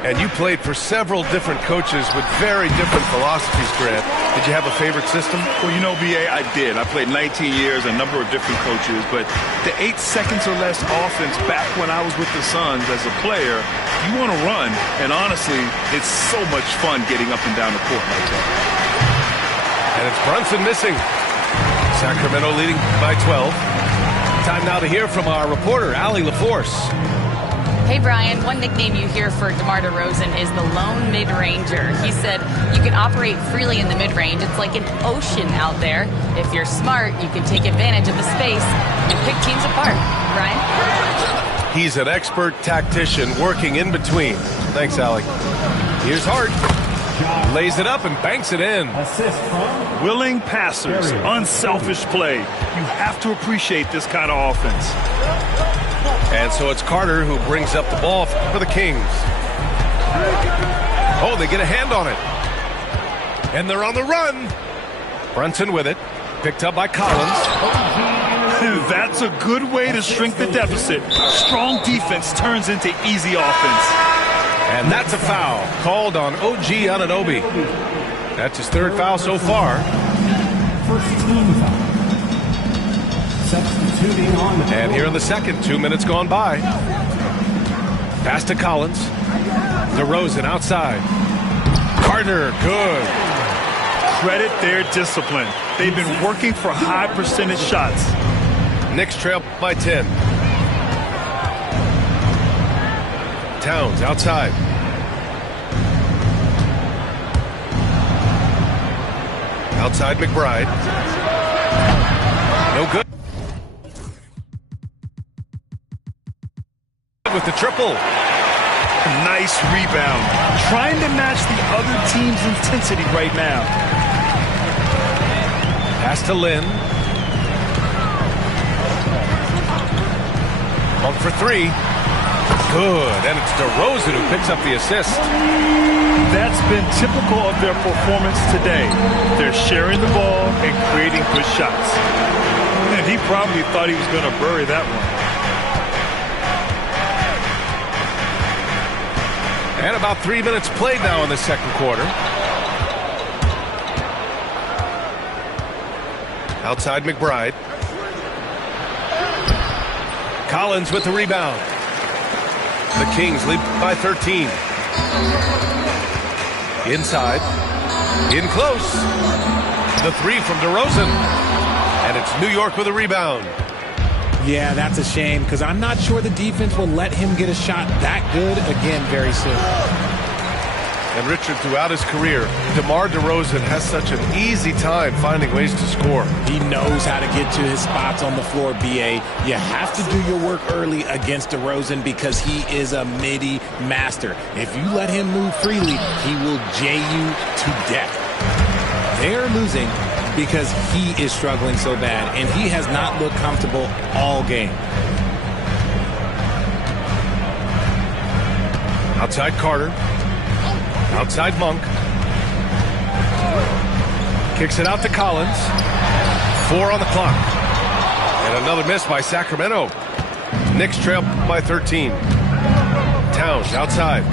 And you played for several different coaches with very different philosophies, Grant. Did you have a favorite system? Well, you know, B.A., I did. I played 19 years, a number of different coaches, but the 8 seconds or less offense back when I was with the Suns as a player, you want to run, and honestly, it's so much fun getting up and down the court like that. And it's Brunson missing. Sacramento leading by 12. Time now to hear from our reporter, Allie LaForce. Hey, Brian, one nickname you hear for DeMar DeRozan is the lone mid-ranger. He said you can operate freely in the mid-range. It's like an ocean out there. If you're smart, you can take advantage of the space and pick teams apart. Brian? He's an expert tactician working in between. Thanks, Allie. Here's Hart. Lays it up and banks it in. Willing passers, unselfish play. You have to appreciate this kind of offense. And so it's Carter who brings up the ball for the Kings. Oh, they get a hand on it. And they're on the run. Brunson with it. Picked up by Collins. That's a good way to shrink the deficit. Strong defense turns into easy offense. And that's a foul called on OG Anunoby. That's his third foul so far. First team foul. Substituting on the and here in the second, 2 minutes gone by. Pass to Collins. DeRozan outside. Carter, good. Credit their discipline. They've been working for high percentage shots. Knicks trail by 10. Towns outside. Outside McBride. No good. With the triple. Nice rebound. Trying to match the other team's intensity right now. Pass to Lynn. Bump for 3. Good. And it's DeRozan who picks up the assist. That's been typical of their performance today. They're sharing the ball and creating good shots. And he probably thought he was going to bury that one. And about 3 minutes played now in the second quarter. Outside McBride. Collins with the rebound. The Kings lead by 13. Inside. In close. The 3 from DeRozan. And it's New York with a rebound. Yeah, that's a shame because I'm not sure the defense will let him get a shot that good again very soon. And Richard, throughout his career, DeMar DeRozan has such an easy time finding ways to score. He knows how to get to his spots on the floor, B.A. You have to do your work early against DeRozan because he is a midi master. If you let him move freely, he will jay you to death. They're losing because he is struggling so bad, and he has not looked comfortable all game. Outside Carter. Outside Monk. Kicks it out to Collins. 4 on the clock. And another miss by Sacramento. Knicks trail by 13. Towns outside.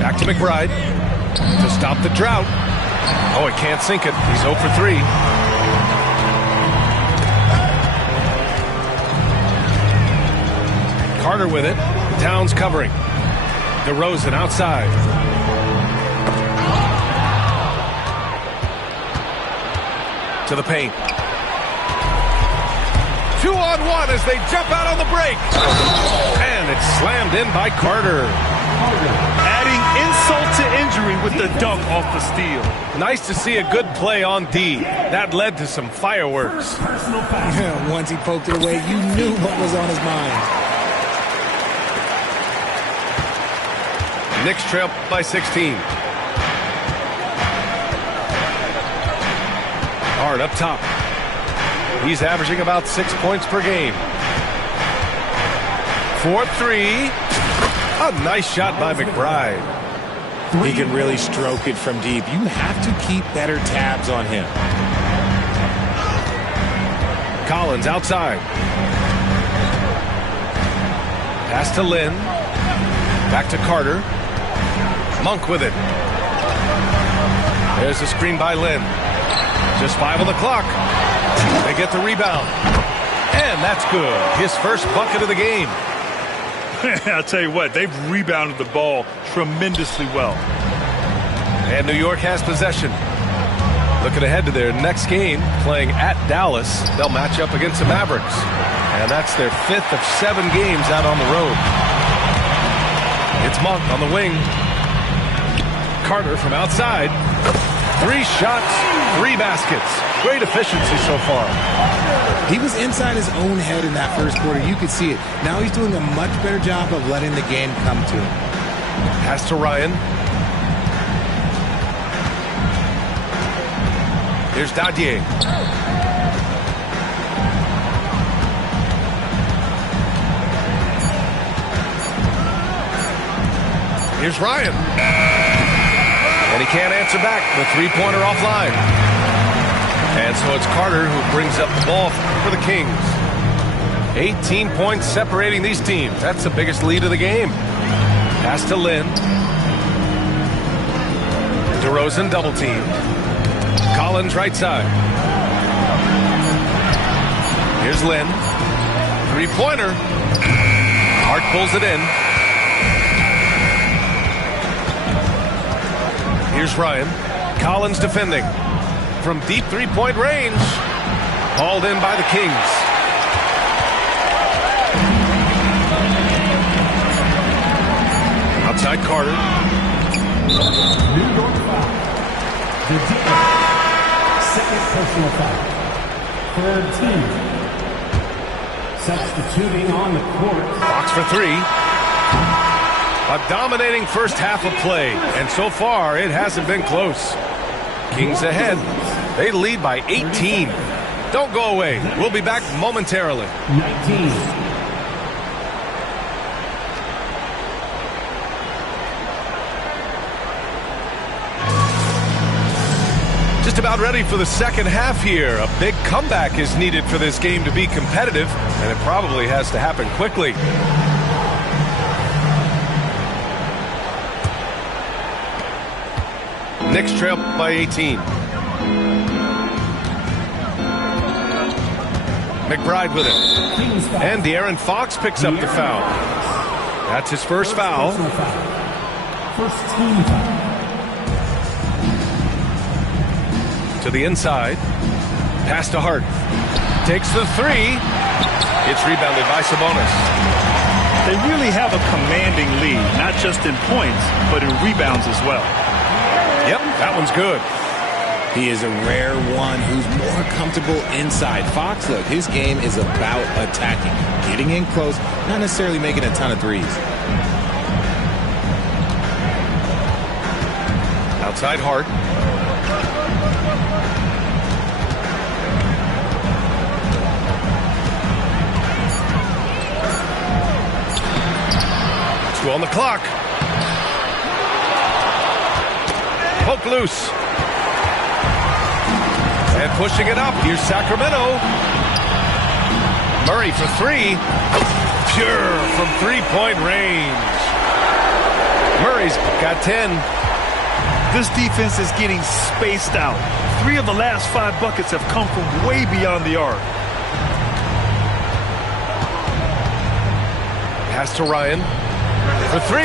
Back to McBride to stop the drought. Oh, he can't sink it. He's 0 for 3. Carter with it. Towns covering. DeRozan outside. To the paint. 2-on-1 as they jump out on the break. And it's slammed in by Carter. Adding insult to injury with the dunk off the steal. Nice to see a good play on D. That led to some fireworks. Once he poked it away, you knew what was on his mind. Knicks trail by 16. Hard up top. He's averaging about 6 points per game. 4-3. A nice shot by McBride. He can really stroke it from deep. You have to keep better tabs on him. Collins outside. Pass to Lynn. Back to Carter. Monk with it. There's a screen by Lynn. Just 5 on the clock. They get the rebound. And that's good. His first bucket of the game. I'll tell you what, they've rebounded the ball tremendously well. And New York has possession. Looking ahead to their next game, playing at Dallas. They'll match up against the Mavericks. And that's their 5th of 7 games out on the road. It's Monk on the wing. Carter from outside. 3 shots, 3 baskets. Great efficiency so far. He was inside his own head in that first quarter. You could see it. Now he's doing a much better job of letting the game come to him. Pass to Ryan. Here's Dadier. Here's Ryan. And he can't answer back. The 3-pointer offline. And so it's Carter who brings up the ball for the Kings. 18 points separating these teams. That's the biggest lead of the game. Pass to Lynn. DeRozan double teamed. Collins right side. Here's Lynn. 3-pointer. Hart pulls it in. Here's Ryan. Collins defending. From deep 3-point range. Hauled in by the Kings. Outside Carter. New York foul. The defense. Second personal foul. Third team. Substituting on the court. Fox for 3. A dominating first half of play. And so far, it hasn't been close. Kings ahead. They lead by 18. Don't go away. We'll be back momentarily. 19. Just about ready for the second half here. A big comeback is needed for this game to be competitive, and it probably has to happen quickly. Knicks trail by 18. McBride with it. And De'Aaron Fox picks up the foul. That's his first foul. First team foul. To the inside. Pass to Hart. Takes the 3. It's rebounded by Sabonis. They really have a commanding lead, not just in points, but in rebounds as well. Yep, that one's good. He is a rare one who's more comfortable inside. Fox, look, his game is about attacking, getting in close, not necessarily making a ton of threes. Outside Hart. 2 on the clock. Poke loose. And pushing it up. Here's Sacramento. Murray for 3. Pure from three-point range. Murray's got 10. This defense is getting spaced out. 3 of the last 5 buckets have come from way beyond the arc. Pass to Ryan for 3.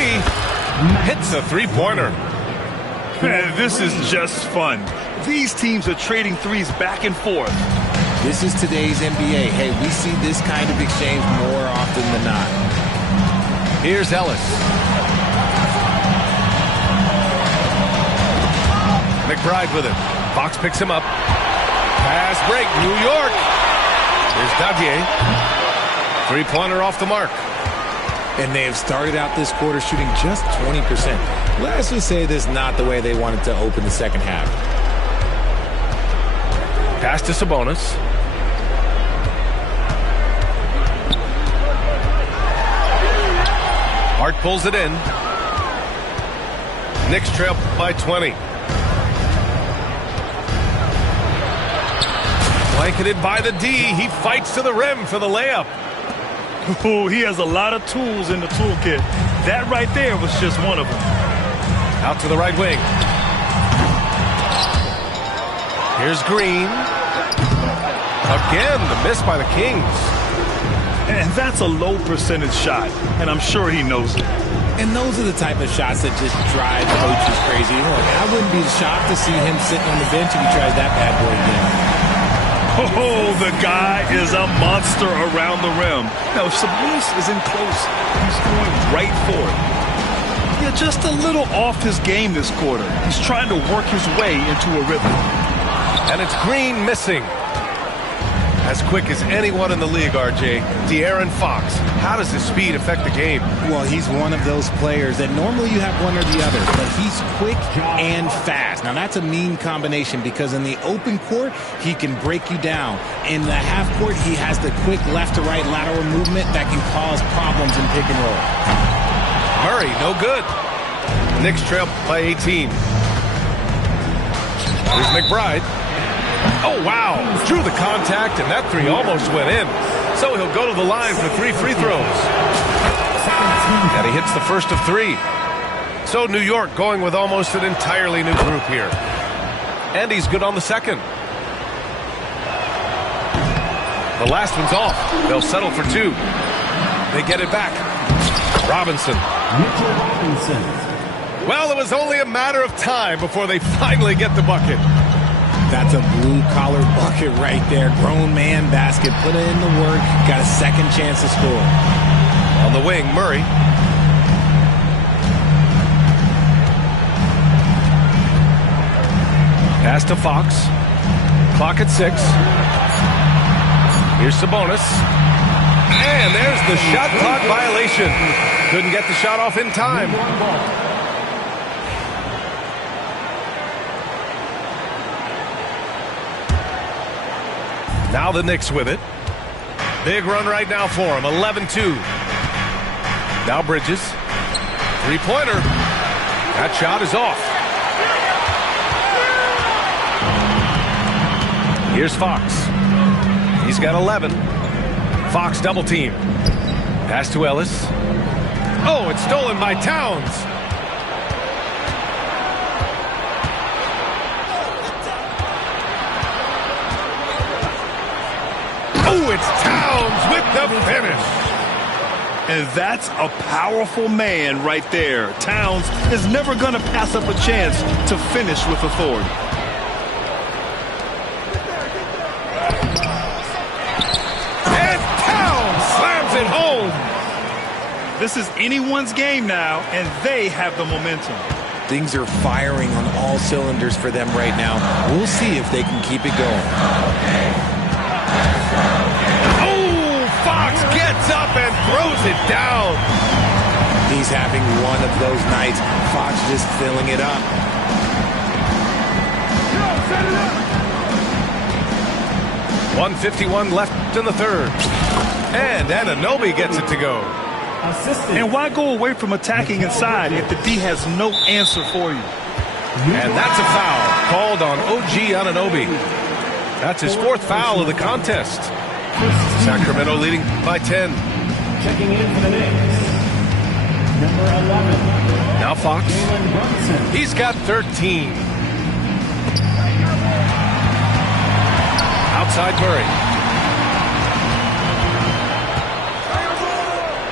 Hits a three-pointer. Man, this is just fun. These teams are trading threes back and forth. This is today's NBA. Hey, we see this kind of exchange more often than not. Here's Ellis. McBride with it. Fox picks him up. Pass break, New York. Here's Davier. Three-pointer off the mark. And they have started out this quarter shooting just 20%. Let's just say this is not the way they wanted to open the second half. Pass to Sabonis. Hart pulls it in. Knicks trail by 20. Blanketed by the D. He fights to the rim for the layup. Oh, he has a lot of tools in the toolkit. That right there was just one of them. Out to the right wing. Here's Green. Again, the miss by the Kings. And that's a low percentage shot, and I'm sure he knows it. And those are the type of shots that just drive coaches crazy. Look, I wouldn't be shocked to see him sitting on the bench if he tries that bad boy again. Oh, the guy is a monster around the rim. Now, if Sabonis is in close, he's going right for it. Yeah, just a little off his game this quarter. He's trying to work his way into a rhythm. And it's Green missing. As quick as anyone in the league, RJ. De'Aaron Fox. How does his speed affect the game? Well, he's one of those players that normally you have one or the other, but he's quick and fast. Now, that's a mean combination because in the open court, he can break you down. In the half court, he has the quick left to right lateral movement that can cause problems in pick and roll. Murray, no good. Knicks trail by 18. Here's McBride. Oh, wow. Drew the contact, and that three almost went in. So he'll go to the line for 3 free throws. And he hits the first of 3. So New York going with almost an entirely new group here. And he's good on the second. The last one's off. They'll settle for 2. They get it back. Robinson. Well, it was only a matter of time before they finally get the bucket. That's a blue-collar bucket right there. Grown man basket. Put in the work. Got a second chance to score. On the wing, Murray. Pass to Fox. Clock at 6. Here's Sabonis. And there's the shot clock violation. Couldn't get the shot off in time. Now the Knicks with it. Big run right now for him. 11-2. Now Bridges. Three-pointer. That shot is off. Here's Fox. He's got 11. Fox double team. Pass to Ellis. Oh, it's stolen by Towns. Oh, it's Towns with the finish. And that's a powerful man right there. Towns is never going to pass up a chance to finish with authority. And Towns slams it home. This is anyone's game now, and they have the momentum. Things are firing on all cylinders for them right now. We'll see if they can keep it going. Fox gets up and throws it down. He's having one of those nights. Fox just filling it up. .151 left in the third. And Anunoby gets it to go. And why go away from attacking inside if the D has no answer for you? And that's a foul called on OG Anunoby. That's his 4th foul of the contest. Sacramento leading by 10. Checking in for the Knicks, number 11. Now Fox. He's got 13. Outside Murray.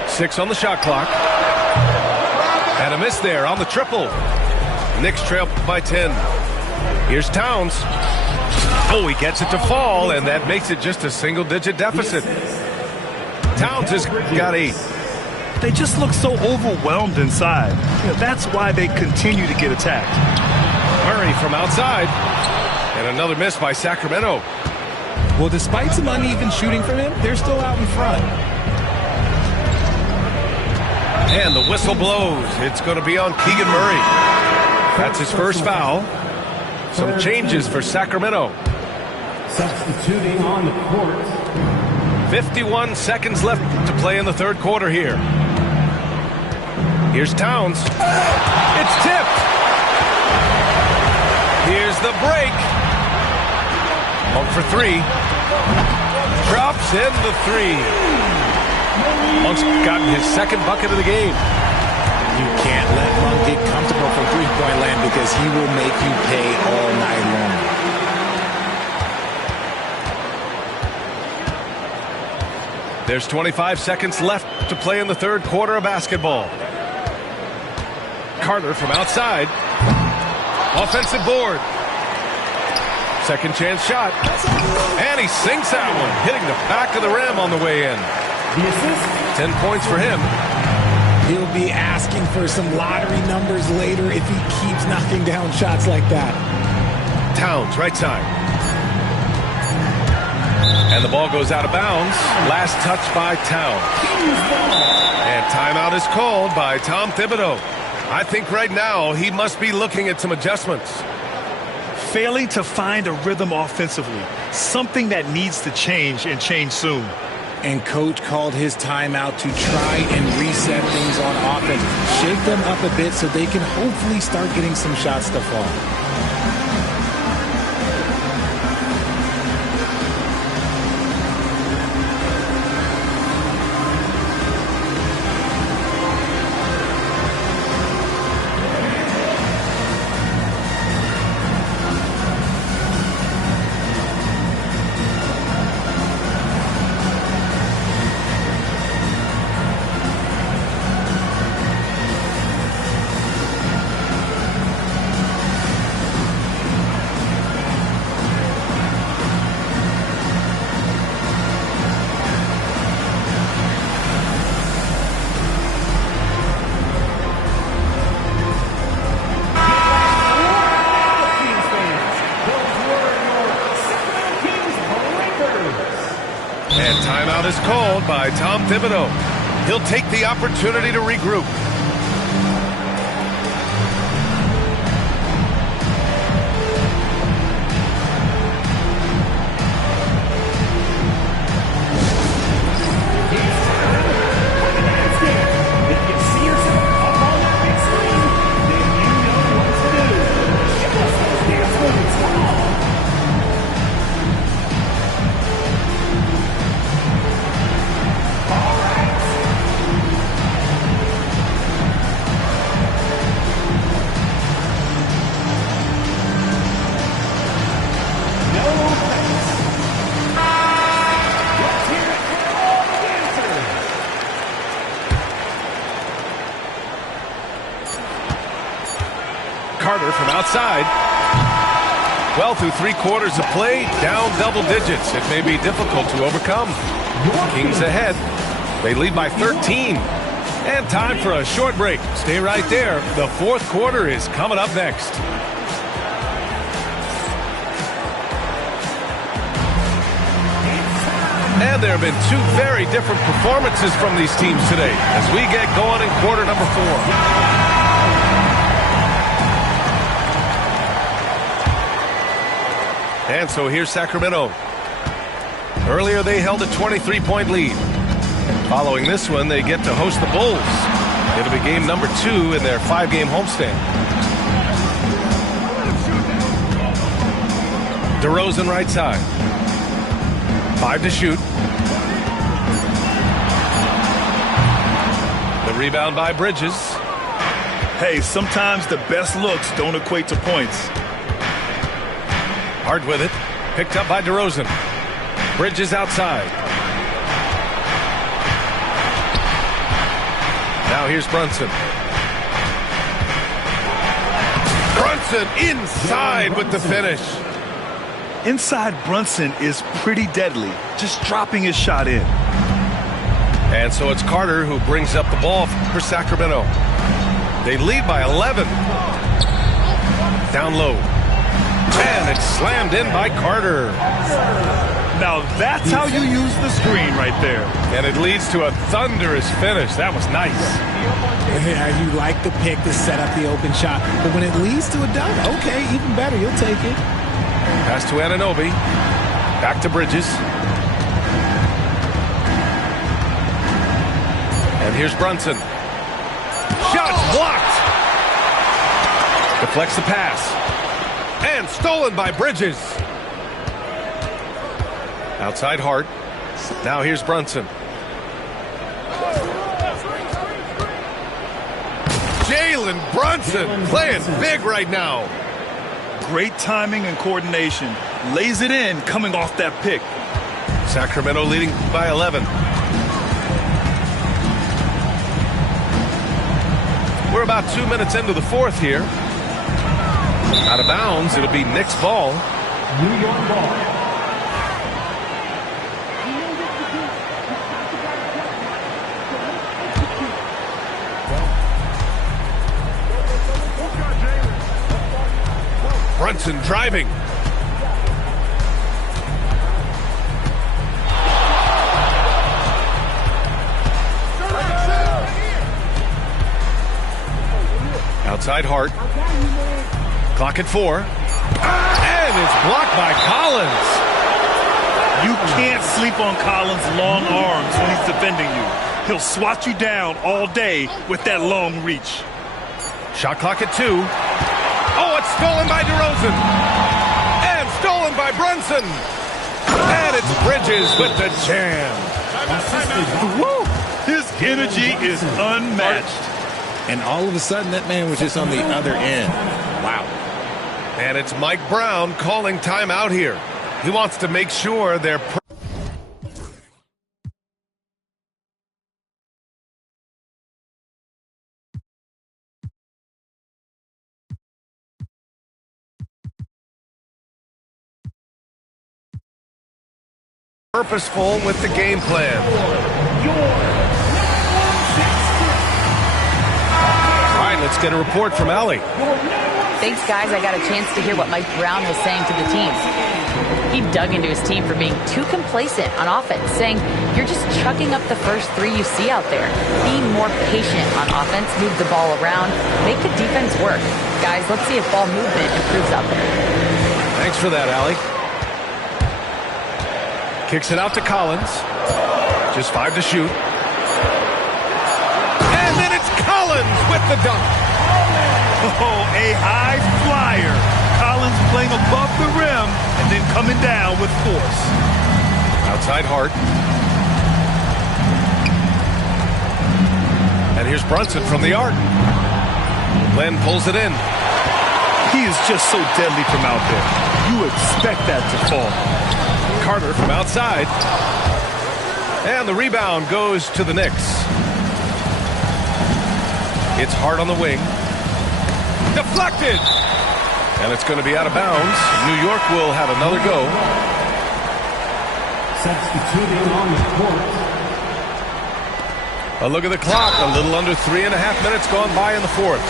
6 on the shot clock. And a miss there on the triple. Knicks trail by 10. Here's Towns. Oh, he gets it to fall, and that makes it just a single-digit deficit. Towns has got 8. They just look so overwhelmed inside. That's why they continue to get attacked. Murray from outside. And another miss by Sacramento. Well, despite some uneven shooting from him, they're still out in front. And the whistle blows. It's going to be on Keegan Murray. That's his first foul. Some changes for Sacramento. Substituting on the court. 51 seconds left to play in the 3rd quarter here. Here's Towns. It's tipped. Here's the break. 1 for 3. Drops in the 3. Monk's gotten his 2nd bucket of the game. You can't let Monk get comfortable from three-point land because he will make you pay all night long. There's 25 seconds left to play in the 3rd quarter of basketball. Carter from outside. Offensive board. Second chance shot. And he sinks that one, hitting the back of the rim on the way in. 10 points for him. He'll be asking for some lottery numbers later if he keeps knocking down shots like that. Towns, right side. And the ball goes out of bounds. Last touch by Towns. And timeout is called by Tom Thibodeau. I think right now he must be looking at some adjustments. Failing to find a rhythm offensively. Something that needs to change and change soon. And coach called his timeout to try and reset things on offense. Shake them up a bit so they can hopefully start getting some shots to fall. And timeout is called by Tom Thibodeau. He'll take the opportunity to regroup. Carter from outside. Well, through 3 quarters of play, down double digits. It may be difficult to overcome. Kings ahead. They lead by 13. And time for a short break. Stay right there. The 4th quarter is coming up next. And there have been 2 very different performances from these teams today as we get going in quarter number 4. And so here's Sacramento. Earlier they held a 23-point lead. Following this one, they get to host the Bulls. It'll be game number 2 in their 5-game homestand. DeRozan right side. 5 to shoot. The rebound by Bridges. Hey, sometimes the best looks don't equate to points. Hard with it. Picked up by DeRozan. Bridges outside. Now here's Brunson. Brunson inside with the finish. Inside Brunson is pretty deadly, just dropping his shot in. And so it's Carter who brings up the ball for Sacramento. They lead by 11. Down low. And it's slammed in by Carter. Now that's how you use the screen right there. And it leads to a thunderous finish. That was nice. Yeah, you like the pick to set up the open shot. But when it leads to a dunk, okay, even better. You'll take it. Pass to Anunoby. Back to Bridges. And here's Brunson. Shots blocked. Deflects the pass. And stolen by Bridges. Outside Hart. Now here's Brunson. Jalen Brunson playing big right now. Great timing and coordination. Lays it in coming off that pick. Sacramento leading by 11. We're about 2 minutes into the fourth here. Out of bounds, it'll be Knicks ball. New York ball. Brunson driving. Outside Hart. Clock at 4. And it's blocked by Collins. You can't sleep on Collins' long arms when he's defending you. He'll swat you down all day with that long reach. Shot clock at 2. Oh, it's stolen by DeRozan. And stolen by Brunson. And it's Bridges with the jam. Woo! His energy is unmatched. And all of a sudden, that man was just on the other end. Wow. And it's Mike Brown calling timeout here. He wants to make sure they're... purposeful with the game plan. All right, let's get a report from Allie. Thanks, guys. I got a chance to hear what Mike Brown was saying to the team. He dug into his team for being too complacent on offense, saying, you're just chucking up the first 3 you see out there. Be more patient on offense, move the ball around, make the defense work. Guys, let's see if ball movement improves out there. Thanks for that, Allie. Kicks it out to Collins. Just 5 to shoot. And then it's Collins with the dunk. Oh, a high flyer. Collins playing above the rim and then coming down with force. Outside Hart. And here's Brunson from the arc. Len pulls it in. He is just so deadly from out there. You expect that to fall. Carter from outside. And the rebound goes to the Knicks. It's Hart on the wing. Deflected. And it's going to be out of bounds. New York will have another go. Substituting on the court. A look at the clock. A little under 3.5 minutes gone by in the fourth.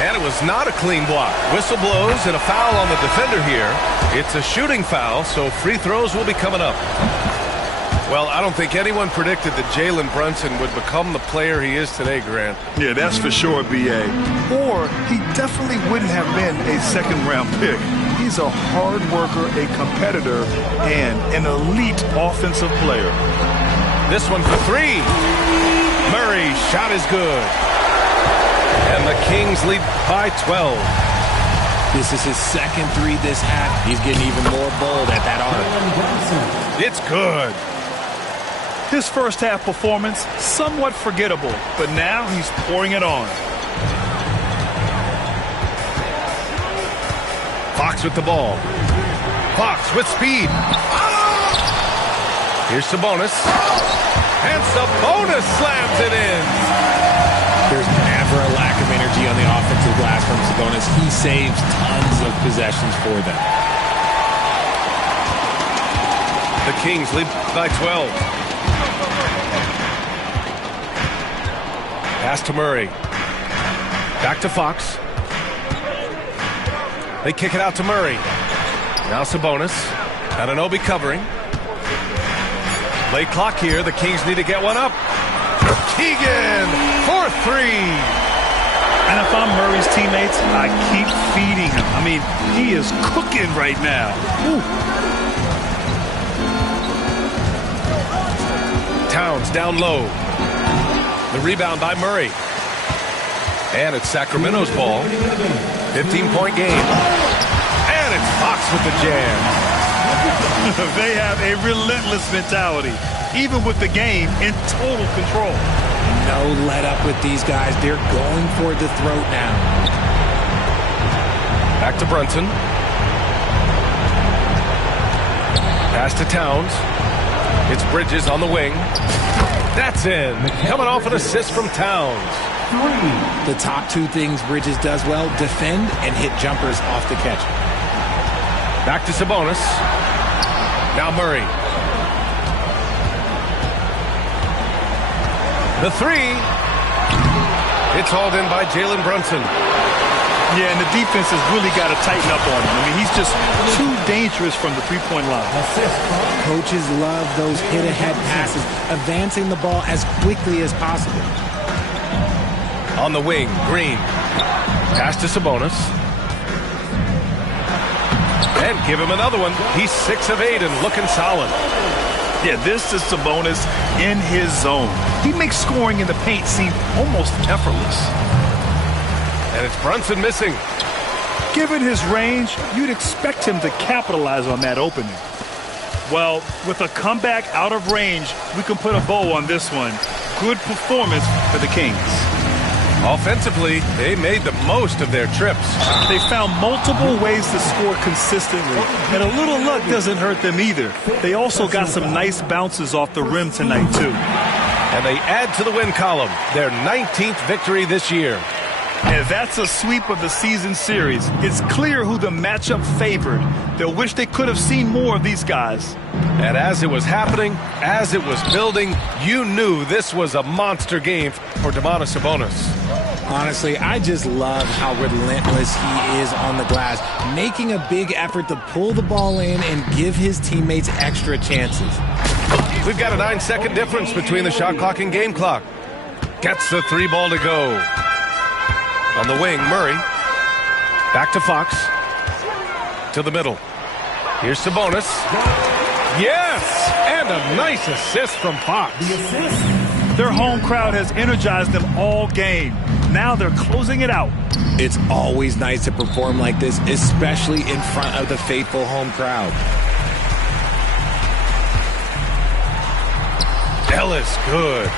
And it was not a clean block. Whistle blows and a foul on the defender here. It's a shooting foul, so free throws will be coming up. Well, I don't think anyone predicted that Jalen Brunson would become the player he is today, Grant. Yeah, that's for sure, B.A. Or he definitely wouldn't have been a second-round pick. He's a hard worker, a competitor, and an elite offensive player. This one for three. Murray's shot is good. And the Kings lead by 12. This is his second three this half. He's getting even more bold at that arc. It's good. His first half performance, somewhat forgettable, but now he's pouring it on. Fox with the ball. Fox with speed. Here's Sabonis. And Sabonis slams it in. There's never a lack of energy on the offensive glass from Sabonis. He saves tons of possessions for them. The Kings lead by 12. Pass to Murray. Back to Fox. They kick it out to Murray. Now Sabonis. Anunoby covering. Late clock here. The Kings need to get one up. Keegan for three. And if I'm Murray's teammates, I keep feeding him. I mean, he is cooking right now. Ooh. Towns down low. The rebound by Murray. And it's Sacramento's ball. 15-point game. And it's Fox with the jam. They have a relentless mentality, even with the game in total control. No let up with these guys. They're going for the throat now. Back to Brunson. Pass to Towns. It's Bridges on the wing. That's in. Coming off an assist from Towns. The top two things Bridges does well, defend and hit jumpers off the catch. Back to Sabonis. Now Murray. The three. It's hauled in by Jalen Brunson. Yeah, and the defense has really got to tighten up on him. I mean, he's just too dangerous from the three-point line. Coaches love those hit-ahead passes, advancing the ball as quickly as possible. On the wing, Green. Pass to Sabonis. And give him another one. He's 6 of 8 and looking solid. Yeah, this is Sabonis in his zone. He makes scoring in the paint seem almost effortless. And it's Brunson missing. Given his range, you'd expect him to capitalize on that opening. Well, with a comeback out of range, we can put a bow on this one. Good performance for the Kings. Offensively, they made the most of their trips. They found multiple ways to score consistently, and a little luck doesn't hurt them either. They also got some nice bounces off the rim tonight, too. And they add to the win column, their 19th victory this year. And that's a sweep of the season series. It's clear who the matchup favored. They'll wish they could have seen more of these guys. And as it was happening, as it was building, you knew this was a monster game for Domantas Sabonis. Honestly, I just love how relentless he is on the glass, making a big effort to pull the ball in and give his teammates extra chances. We've got a 9-second difference between the shot clock and game clock. Gets the three ball to go. On the wing, Murray. Back to Fox. To the middle. Here's Sabonis. Yes! And a nice assist from Fox. Their home crowd has energized them all game. Now they're closing it out. It's always nice to perform like this, especially in front of the faithful home crowd. Ellis, good.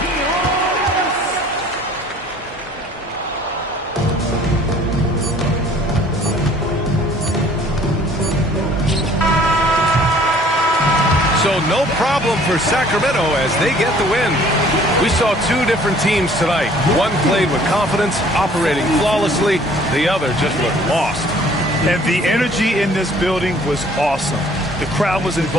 So no problem for Sacramento as they get the win. We saw two different teams tonight. One played with confidence, operating flawlessly. The other just looked lost. And the energy in this building was awesome. The crowd was involved.